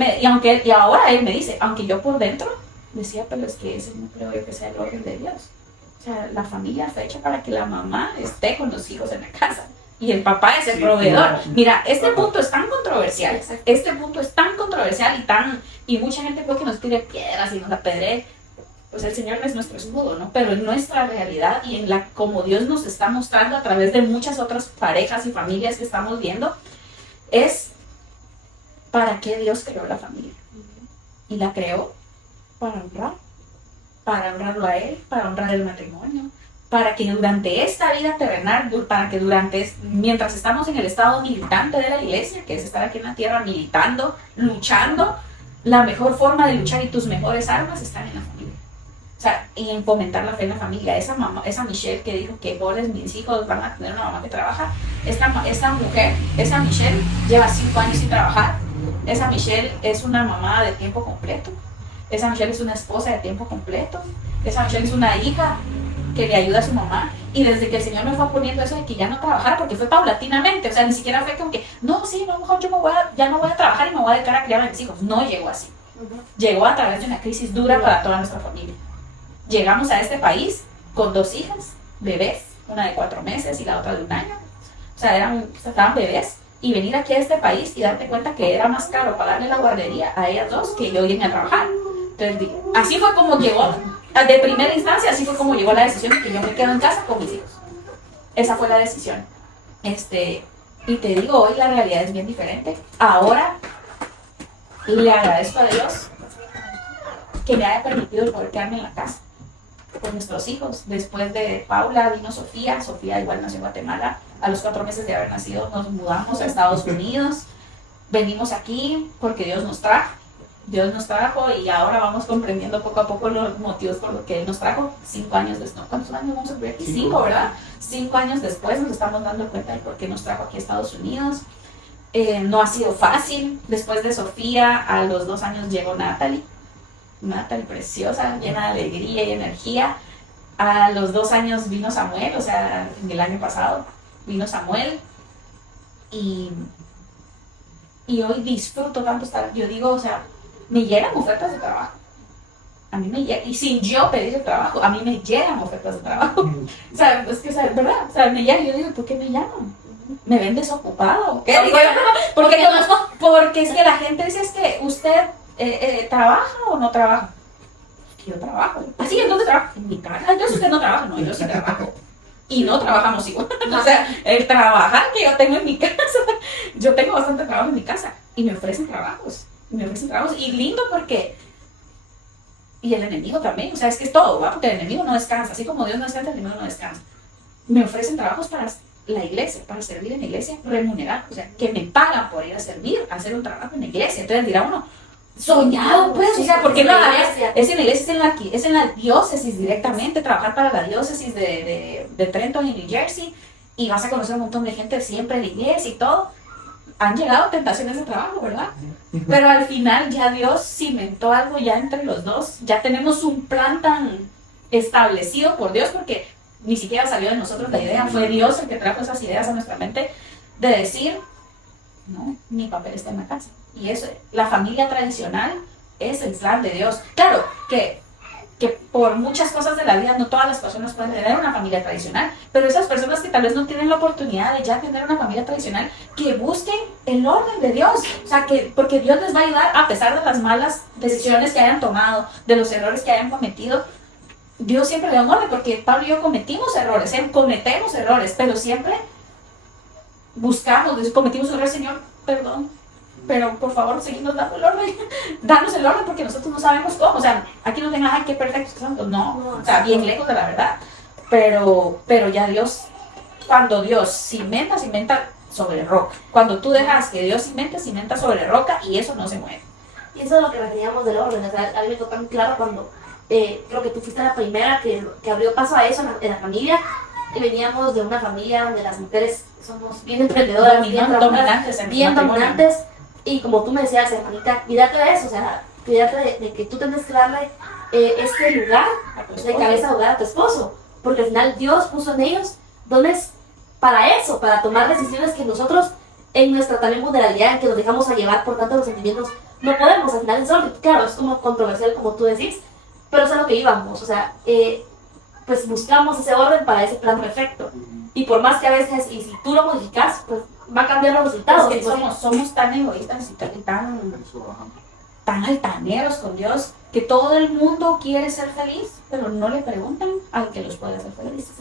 ahora él me dice, aunque yo por dentro decía, pero es que ese no creo yo que sea el orden de Dios. O sea, la familia está hecha para que la mamá esté con los hijos en la casa. Y el papá es el proveedor. Claro. Mira, este punto es tan controversial. Este punto es tan controversial y mucha gente creo que nos tire piedras y nos apedree. Pues el Señor no es nuestro escudo, ¿no? Pero en nuestra realidad y en la como Dios nos está mostrando a través de muchas otras parejas y familias que estamos viendo, es para qué Dios creó la familia. Y la creó para honrarlo a Él, para honrar el matrimonio, para que durante esta vida terrenal, mientras estamos en el estado militante de la iglesia, que es estar aquí en la tierra militando, luchando, la mejor forma de luchar y tus mejores armas están en la familia. O sea, y en fomentar la fe en la familia. Esa Michelle que dijo que goles, mis hijos van a tener una mamá que trabaja, esa Michelle lleva 5 años sin trabajar. Esa Michelle es una mamá de tiempo completo. Esa Michelle es una esposa de tiempo completo. Esa Michelle es una hija que le ayuda a su mamá. Y desde que el Señor me fue poniendo eso de que ya no trabajara, porque fue paulatinamente, o sea, ni siquiera fue como que, no, sí, no, mejor yo ya no voy a trabajar y me voy a dedicar a criar a mis hijos. No llegó así. Llegó a través de una crisis dura para toda nuestra familia. Llegamos a este país con 2 hijas, bebés, una de 4 meses y la otra de 1 año. O sea, estaban bebés. Y venir aquí a este país y darte cuenta que era más caro pagarle la guardería a ellas 2 que yo irme a trabajar. Entonces, así fue como llegó, de primera instancia, así fue como llegó la decisión de que yo me quedo en casa con mis hijos. Esa fue la decisión. Y te digo, hoy la realidad es bien diferente. Ahora le agradezco a Dios que me haya permitido el poder quedarme en la casa con nuestros hijos. Después de Paula vino Sofía igual nació en Guatemala. A los 4 meses de haber nacido nos mudamos a Estados Unidos. Venimos aquí porque Dios nos trajo y ahora vamos comprendiendo poco a poco los motivos por los que Él nos trajo. 5 años después, ¿cuántos años vamos a cumplir aquí? 5, ¿verdad? 5 años después nos estamos dando cuenta de por qué nos trajo aquí a Estados Unidos. No ha sido fácil. Después de Sofía, a los 2 años llegó Natalie preciosa, llena de alegría y energía. A los 2 años vino Samuel, o sea, en el año pasado vino Samuel. Y hoy disfruto tanto estar, yo digo, o sea, me llegan ofertas de trabajo. A mí me llegan, y sin yo pedir el trabajo, a mí me llegan ofertas de trabajo. O sea, es que, ¿verdad? O sea, me llegan y yo digo, ¿por qué me llaman? ¿Me ven desocupada o qué? Porque es que la gente dice, es que usted ¿trabaja o no trabaja? Yo trabajo. Así, entonces trabajo en mi casa. Entonces usted no trabaja, no, yo sí trabajo. Y no trabajamos igual. O sea, el trabajar que yo tengo en mi casa, yo tengo bastante trabajo en mi casa. Y me ofrecen trabajos. Y lindo porque... Y el enemigo también. O sea, es que es todo, ¿va? Porque el enemigo no descansa. Así como Dios no descansa, el enemigo no descansa. Me ofrecen trabajos para la iglesia, para servir en la iglesia, remunerar. O sea, que me pagan por ir a servir, a hacer un trabajo en la iglesia. Entonces dirá uno, soñado, pues, o sea, porque no, es en la iglesia, es en la diócesis directamente, trabajar para la diócesis de Trenton y New Jersey, y vas a conocer un montón de gente siempre en la iglesia y todo. Han llegado tentaciones de trabajo, ¿verdad? Pero al final ya Dios cimentó algo ya entre los dos, ya tenemos un plan tan establecido por Dios, porque ni siquiera salió de nosotros la idea, fue Dios el que trajo esas ideas a nuestra mente, de decir, no, mi papel está en la casa. Y eso, la familia tradicional es el plan de Dios. Claro, que por muchas cosas de la vida no todas las personas pueden tener una familia tradicional, pero esas personas que tal vez no tienen la oportunidad de ya tener una familia tradicional, que busquen el orden de Dios. O sea, porque Dios les va a ayudar a pesar de las malas decisiones que hayan tomado, de los errores que hayan cometido. Dios siempre le da un orden, porque Pablo y yo cometemos errores, pero siempre buscamos, cometimos errores, Señor, perdón, pero por favor, seguimos dando el orden, danos el orden, porque nosotros no sabemos cómo. O sea, aquí no tengan, ay, qué perfectos que son, no, o sea, bien lejos de la verdad, pero ya Dios, cuando Dios cimenta sobre roca. Cuando tú dejas que Dios cimenta sobre roca, y eso no se mueve. Y eso es lo que referíamos del orden. O sea, a mí me tocó tan claro cuando creo que tú fuiste la primera que abrió paso a eso en la familia. Y veníamos de una familia donde las mujeres somos bien emprendedoras, bien dominantes. Y como tú me decías, hermanita, cuídate de eso, o sea, cuídate de que tú tienes que darle este lugar de cabeza a lugar a tu esposo. Porque al final Dios puso en ellos dones para eso, para tomar decisiones que nosotros en nuestra también vulnerabilidad, en que nos dejamos a llevar por tantos los sentimientos, no podemos al final solo, claro, es como controversial como tú decís, pero es a lo que íbamos, o sea, pues buscamos ese orden para ese plan perfecto. Y por más que a veces, y si tú lo modificas, pues va a cambiar los resultados. Es que somos tan egoístas y tan altaneros con Dios que todo el mundo quiere ser feliz, pero no le preguntan al que los puede hacer felices.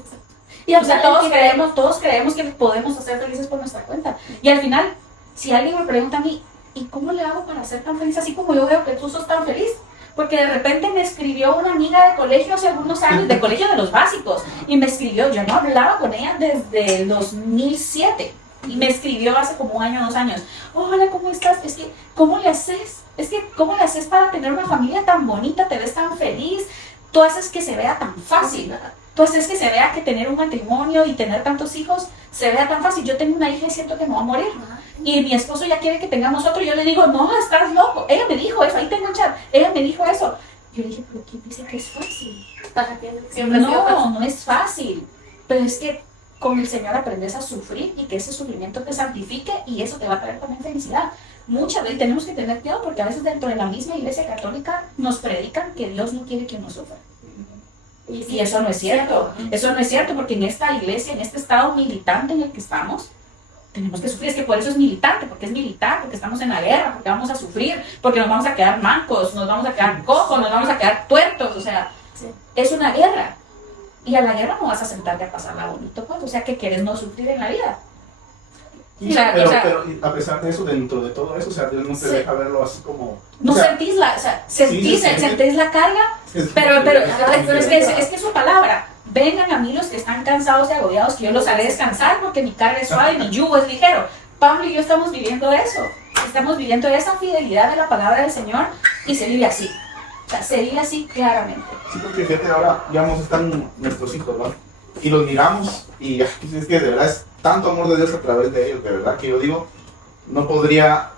Y O sea, todos creemos que podemos hacer felices por nuestra cuenta. Y al final, si alguien me pregunta a mí, ¿y cómo le hago para ser tan feliz así como yo veo que tú sos tan feliz? Porque de repente me escribió una amiga de colegio hace algunos años, de colegio de los básicos, y me escribió, yo no hablaba con ella desde el 2007, y me escribió hace como 1 año, 2 años, hola, ¿cómo estás? Es que, ¿cómo le haces? ¿Cómo le haces para tener una familia tan bonita? ¿Te ves tan feliz? Tú haces que se vea tan fácil. Tú haces que se vea que tener un matrimonio y tener tantos hijos se vea tan fácil. Yo tengo una hija y siento que me va a morir. Y mi esposo ya quiere que tengamos otro. Yo le digo, no, estás loco. Ella me dijo eso, ahí tengo un chat. Ella me dijo eso. Yo le dije, pero ¿quién dice que es fácil? No es fácil. Pero es que con el Señor aprendes a sufrir y que ese sufrimiento te santifique y eso te va a traer también felicidad. Muchas veces tenemos que tener cuidado porque a veces dentro de la misma iglesia católica nos predican que Dios no quiere que uno sufra. Y eso no es cierto. Eso no es cierto porque en esta iglesia, en este estado militante en el que estamos, tenemos que sufrir. Es que por eso es militante, porque es militar, porque estamos en la guerra, porque vamos a sufrir, porque nos vamos a quedar mancos, nos vamos a quedar cojos, nos vamos a quedar tuertos. O sea, es una guerra. Y a la guerra no vas a sentarte a pasarla bonito, pues. O sea, que quieres no sufrir en la vida. Sí, pero a pesar de eso, dentro de todo eso, o sea, Dios no te deja verlo así como... No o sea, sentís la, o sea, sentís la carga, pero es que es su palabra. Vengan a mí los que están cansados y agobiados, que yo los haré descansar porque mi carga es suave y mi yugo es ligero. Pablo y yo estamos viviendo eso. Estamos viviendo esa fidelidad de la palabra del Señor y se vive así. O sea, se vive así claramente. Sí, porque fíjate, ahora ya vamos a estar nuestros hijos, ¿no? Y los miramos y es que de verdad es tanto amor de Dios a través de ellos, de verdad que yo digo, no podría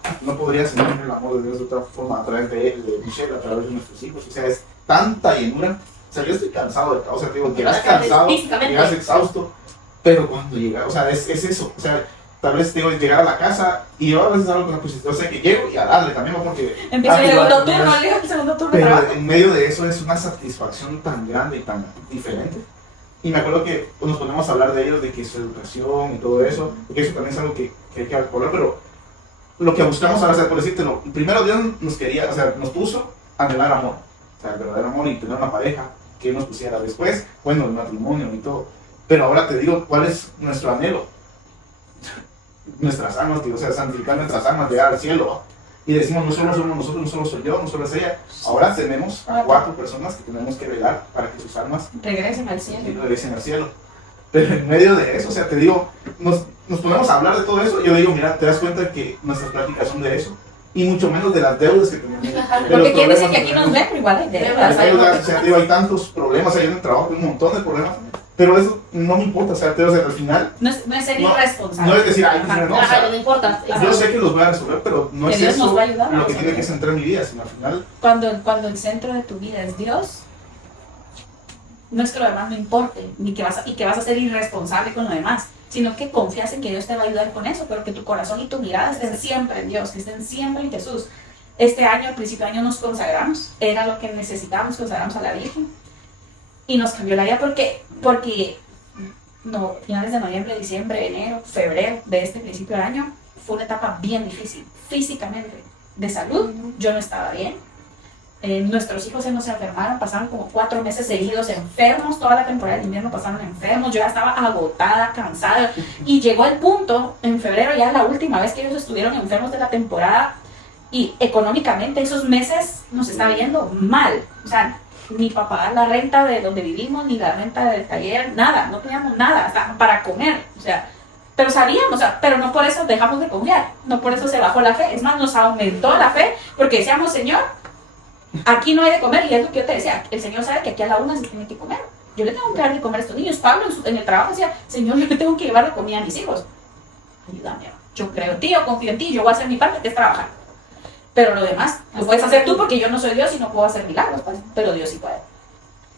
sentir el amor de Dios de otra forma a través de Michelle, a través de nuestros hijos. O sea, es tanta llenura. O sea, yo estoy cansado de todo, o sea, digo, llegas cansado, llegas exhausto, pero cuando llegas, o sea, es eso, o sea, tal vez tengo que llegar a la casa y yo a veces hablo con la posición, o sea, que llego y a darle también, porque... Empieza el segundo turno de trabajo. Pero en medio de eso es una satisfacción tan grande y tan diferente. Y me acuerdo que nos ponemos a hablar de ellos, de que su educación y todo eso, porque eso también es algo que hay que hablar, pero lo que buscamos ahora, o sea, por decírtelo, primero Dios nos quería, o sea, nos puso a anhelar amor, o sea, el verdadero amor y tener una pareja que nos pusiera después, bueno, el matrimonio y todo. Pero ahora te digo, ¿cuál es nuestro anhelo? Nuestras almas, o sea, santificar nuestras almas, llegar al cielo. Y decimos, no solo somos nosotros, no solo soy yo, no solo es ella. Ahora tenemos a 4 personas que tenemos que velar para que sus almas regresen al cielo. Regresen al cielo. Pero en medio de eso, o sea, te digo, nos ponemos a hablar de todo eso. Yo digo, mira, te das cuenta que nuestras pláticas son de eso. Y mucho menos de las deudas que tenemos. Porque quién dice que aquí nos ven, pero igual hay deudas. O sea, digo, hay tantos problemas, hay en el trabajo, hay un montón de problemas. Pero eso no me importa, o sea, al final... No es ser irresponsable. No es decir, ay, no, o sea, no importa. yo sé que los voy a resolver, pero no es eso lo que tiene que centrar mi vida, sino al final... Cuando el centro de tu vida es Dios, no es que lo demás no importe, ni que vas a ser irresponsable con lo demás, sino que confías en que Dios te va a ayudar con eso, pero que tu corazón y tu mirada estén siempre en Dios, que estén siempre en Jesús. Este año, al principio de año, nos consagramos, era lo que necesitábamos, consagramos a la Virgen. Y nos cambió la vida porque finales de noviembre, diciembre, enero, febrero de este principio de año fue una etapa bien difícil, físicamente, de salud. Yo no estaba bien. Nuestros hijos se nos enfermaron, pasaron como 4 meses seguidos enfermos, toda la temporada de invierno pasaron enfermos, yo ya estaba agotada, cansada. Y llegó el punto, en febrero, ya la última vez que ellos estuvieron enfermos de la temporada, y económicamente esos meses nos estaba yendo mal. O sea, ni para pagar la renta de donde vivimos, ni la renta del taller, nada, no teníamos nada, hasta para comer, o sea, pero sabíamos, o sea, pero no por eso dejamos de confiar, no por eso se bajó la fe, es más, nos aumentó la fe, porque decíamos, Señor, aquí no hay de comer, y es lo que yo te decía, el Señor sabe que aquí a la 1 se tiene que comer, yo le tengo que dar de comer a estos niños. Pablo en el trabajo decía, Señor, yo le tengo que llevar de comida a mis hijos, ayúdame, yo creo en ti, yo confío en ti, yo voy a hacer mi parte, que es trabajar. Pero lo demás lo puedes hacer tú porque yo no soy Dios y no puedo hacer milagros, pues, pero Dios sí puede.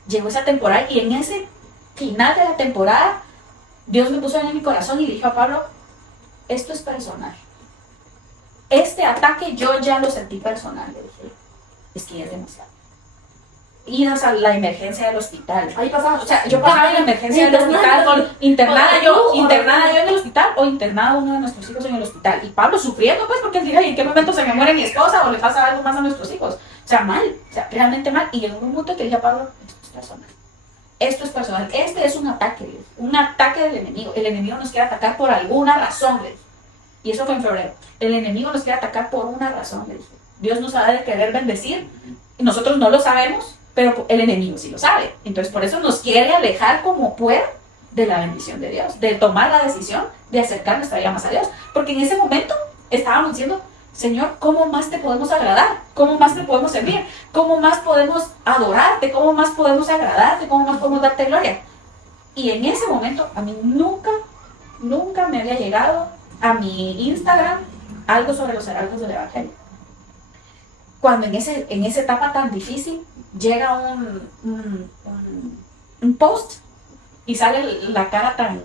Llegó esa temporada y en ese final de la temporada Dios me puso en mi corazón y le dijo a Pablo, esto es personal. este ataque yo ya lo sentí personal. Le dije, es que ya es demasiado. Ir a la emergencia del hospital. Ahí pasaba. O sea, yo pasaba en la emergencia del hospital, internada yo en el hospital o internada uno de nuestros hijos en el hospital. Y Pablo sufriendo, pues, porque él ¿en qué momento se me muere mi esposa o le pasa algo más a nuestros hijos? O sea, mal, o sea, realmente mal. Y llegó un punto que dije a Pablo, esto es personal. Esto es personal. Este es un ataque del enemigo. El enemigo nos quiere atacar por alguna razón, le dije. Y eso fue en febrero. El enemigo nos quiere atacar por una razón, le dije. Dios nos ha de querer bendecir. Y nosotros no lo sabemos, pero el enemigo sí lo sabe. Entonces, por eso nos quiere alejar como pueda de la bendición de Dios, de tomar la decisión de acercar nuestra vida más a Dios. Porque en ese momento estábamos diciendo, Señor, ¿cómo más te podemos agradar? ¿Cómo más te podemos servir? ¿Cómo más podemos adorarte? ¿Cómo más podemos agradarte? ¿Cómo más podemos darte gloria? Y en ese momento, a mí nunca me había llegado a mi Instagram algo sobre los heraldos del Evangelio. Cuando en esa etapa tan difícil llega un post y sale la cara tan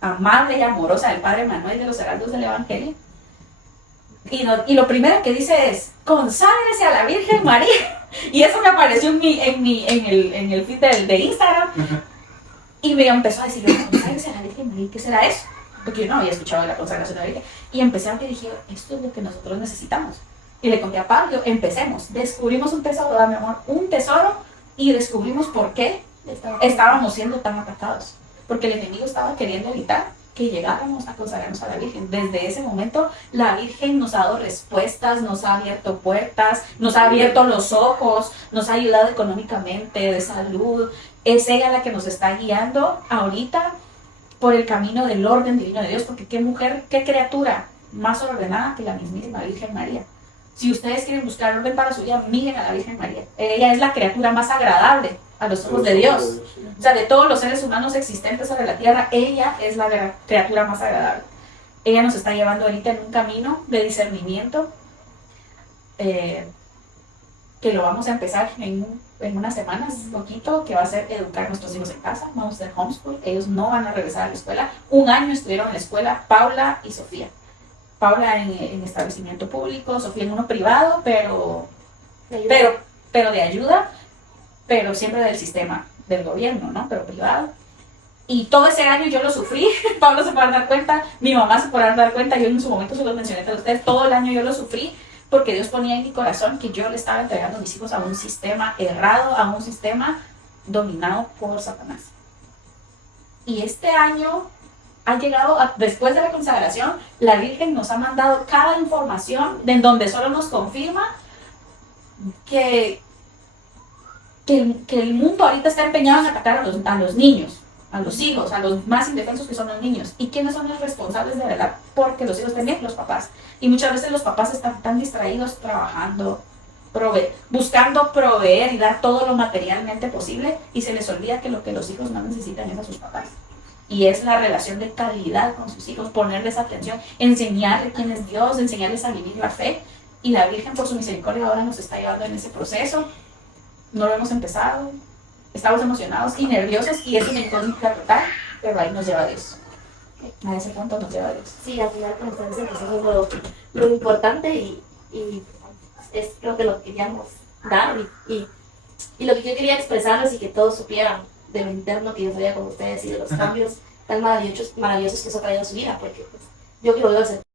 amable y amorosa del Padre Manuel de los heraldos del Evangelio, y lo primero que dice es, conságrese a la Virgen María. Y eso me apareció en el feed de Instagram. Y me empezó a decir, conságrese a la Virgen María, ¿qué será eso? Porque yo no había escuchado de la consagración a la Virgen. Y empecé a que dije, esto es lo que nosotros necesitamos. Y le conté a Pablo, empecemos. Descubrimos un tesoro, mi amor, un tesoro, y descubrimos por qué estábamos siendo tan atacados. Porque el enemigo estaba queriendo evitar que llegáramos a consagrarnos a la Virgen. Desde ese momento, la Virgen nos ha dado respuestas, nos ha abierto puertas, nos ha abierto los ojos, nos ha ayudado económicamente, de salud. Es ella la que nos está guiando ahorita por el camino del orden divino de Dios, porque qué mujer, qué criatura más ordenada que la mismísima Virgen María. Si ustedes quieren buscar orden para su vida, miren a la Virgen María. Ella es la criatura más agradable a los ojos de Dios. O sea, de todos los seres humanos existentes sobre la tierra, ella es la criatura más agradable. Ella nos está llevando ahorita en un camino de discernimiento que lo vamos a empezar en unas semanas, poquito, que va a ser educar a nuestros hijos en casa. Vamos a hacer homeschool. Ellos no van a regresar a la escuela. Un año estuvieron en la escuela Paula y Sofía. Paula en establecimiento público, Sofía en uno privado, pero de ayuda, pero siempre del sistema del gobierno, ¿no? Pero privado. Y todo ese año yo lo sufrí, Pablo se podrá dar cuenta, mi mamá se podrá dar cuenta, yo en su momento se los mencioné a ustedes, todo el año yo lo sufrí, porque Dios ponía en mi corazón que yo le estaba entregando a mis hijos a un sistema errado, a un sistema dominado por Satanás. Y este año ha llegado, después de la consagración, la Virgen nos ha mandado cada información en donde solo nos confirma que el mundo ahorita está empeñado en atacar a los niños, a los hijos, a los más indefensos que son los niños. ¿Y quiénes son los responsables de verdad? Porque los hijos también, los papás. Y muchas veces los papás están tan distraídos trabajando, buscando proveer y dar todo lo materialmente posible, y se les olvida que lo que los hijos más necesitan es a sus papás. Y es la relación de calidad con sus hijos, ponerles atención, enseñarles quién es Dios, enseñarles a vivir la fe. Y la Virgen, por su misericordia, ahora nos está llevando en ese proceso. No lo hemos empezado, estamos emocionados y nerviosos, y es una incógnita total, pero ahí nos lleva Dios. A ese punto nos lleva Dios. Sí, al final, como ustedes dicen, eso es lo importante, y es creo que lo que queríamos dar, y lo que yo quería expresarles, y que todos supieran de lo interno que yo sabía con ustedes, y de los cambios tan maravillosos que eso ha traído a su vida, porque pues, yo quiero ver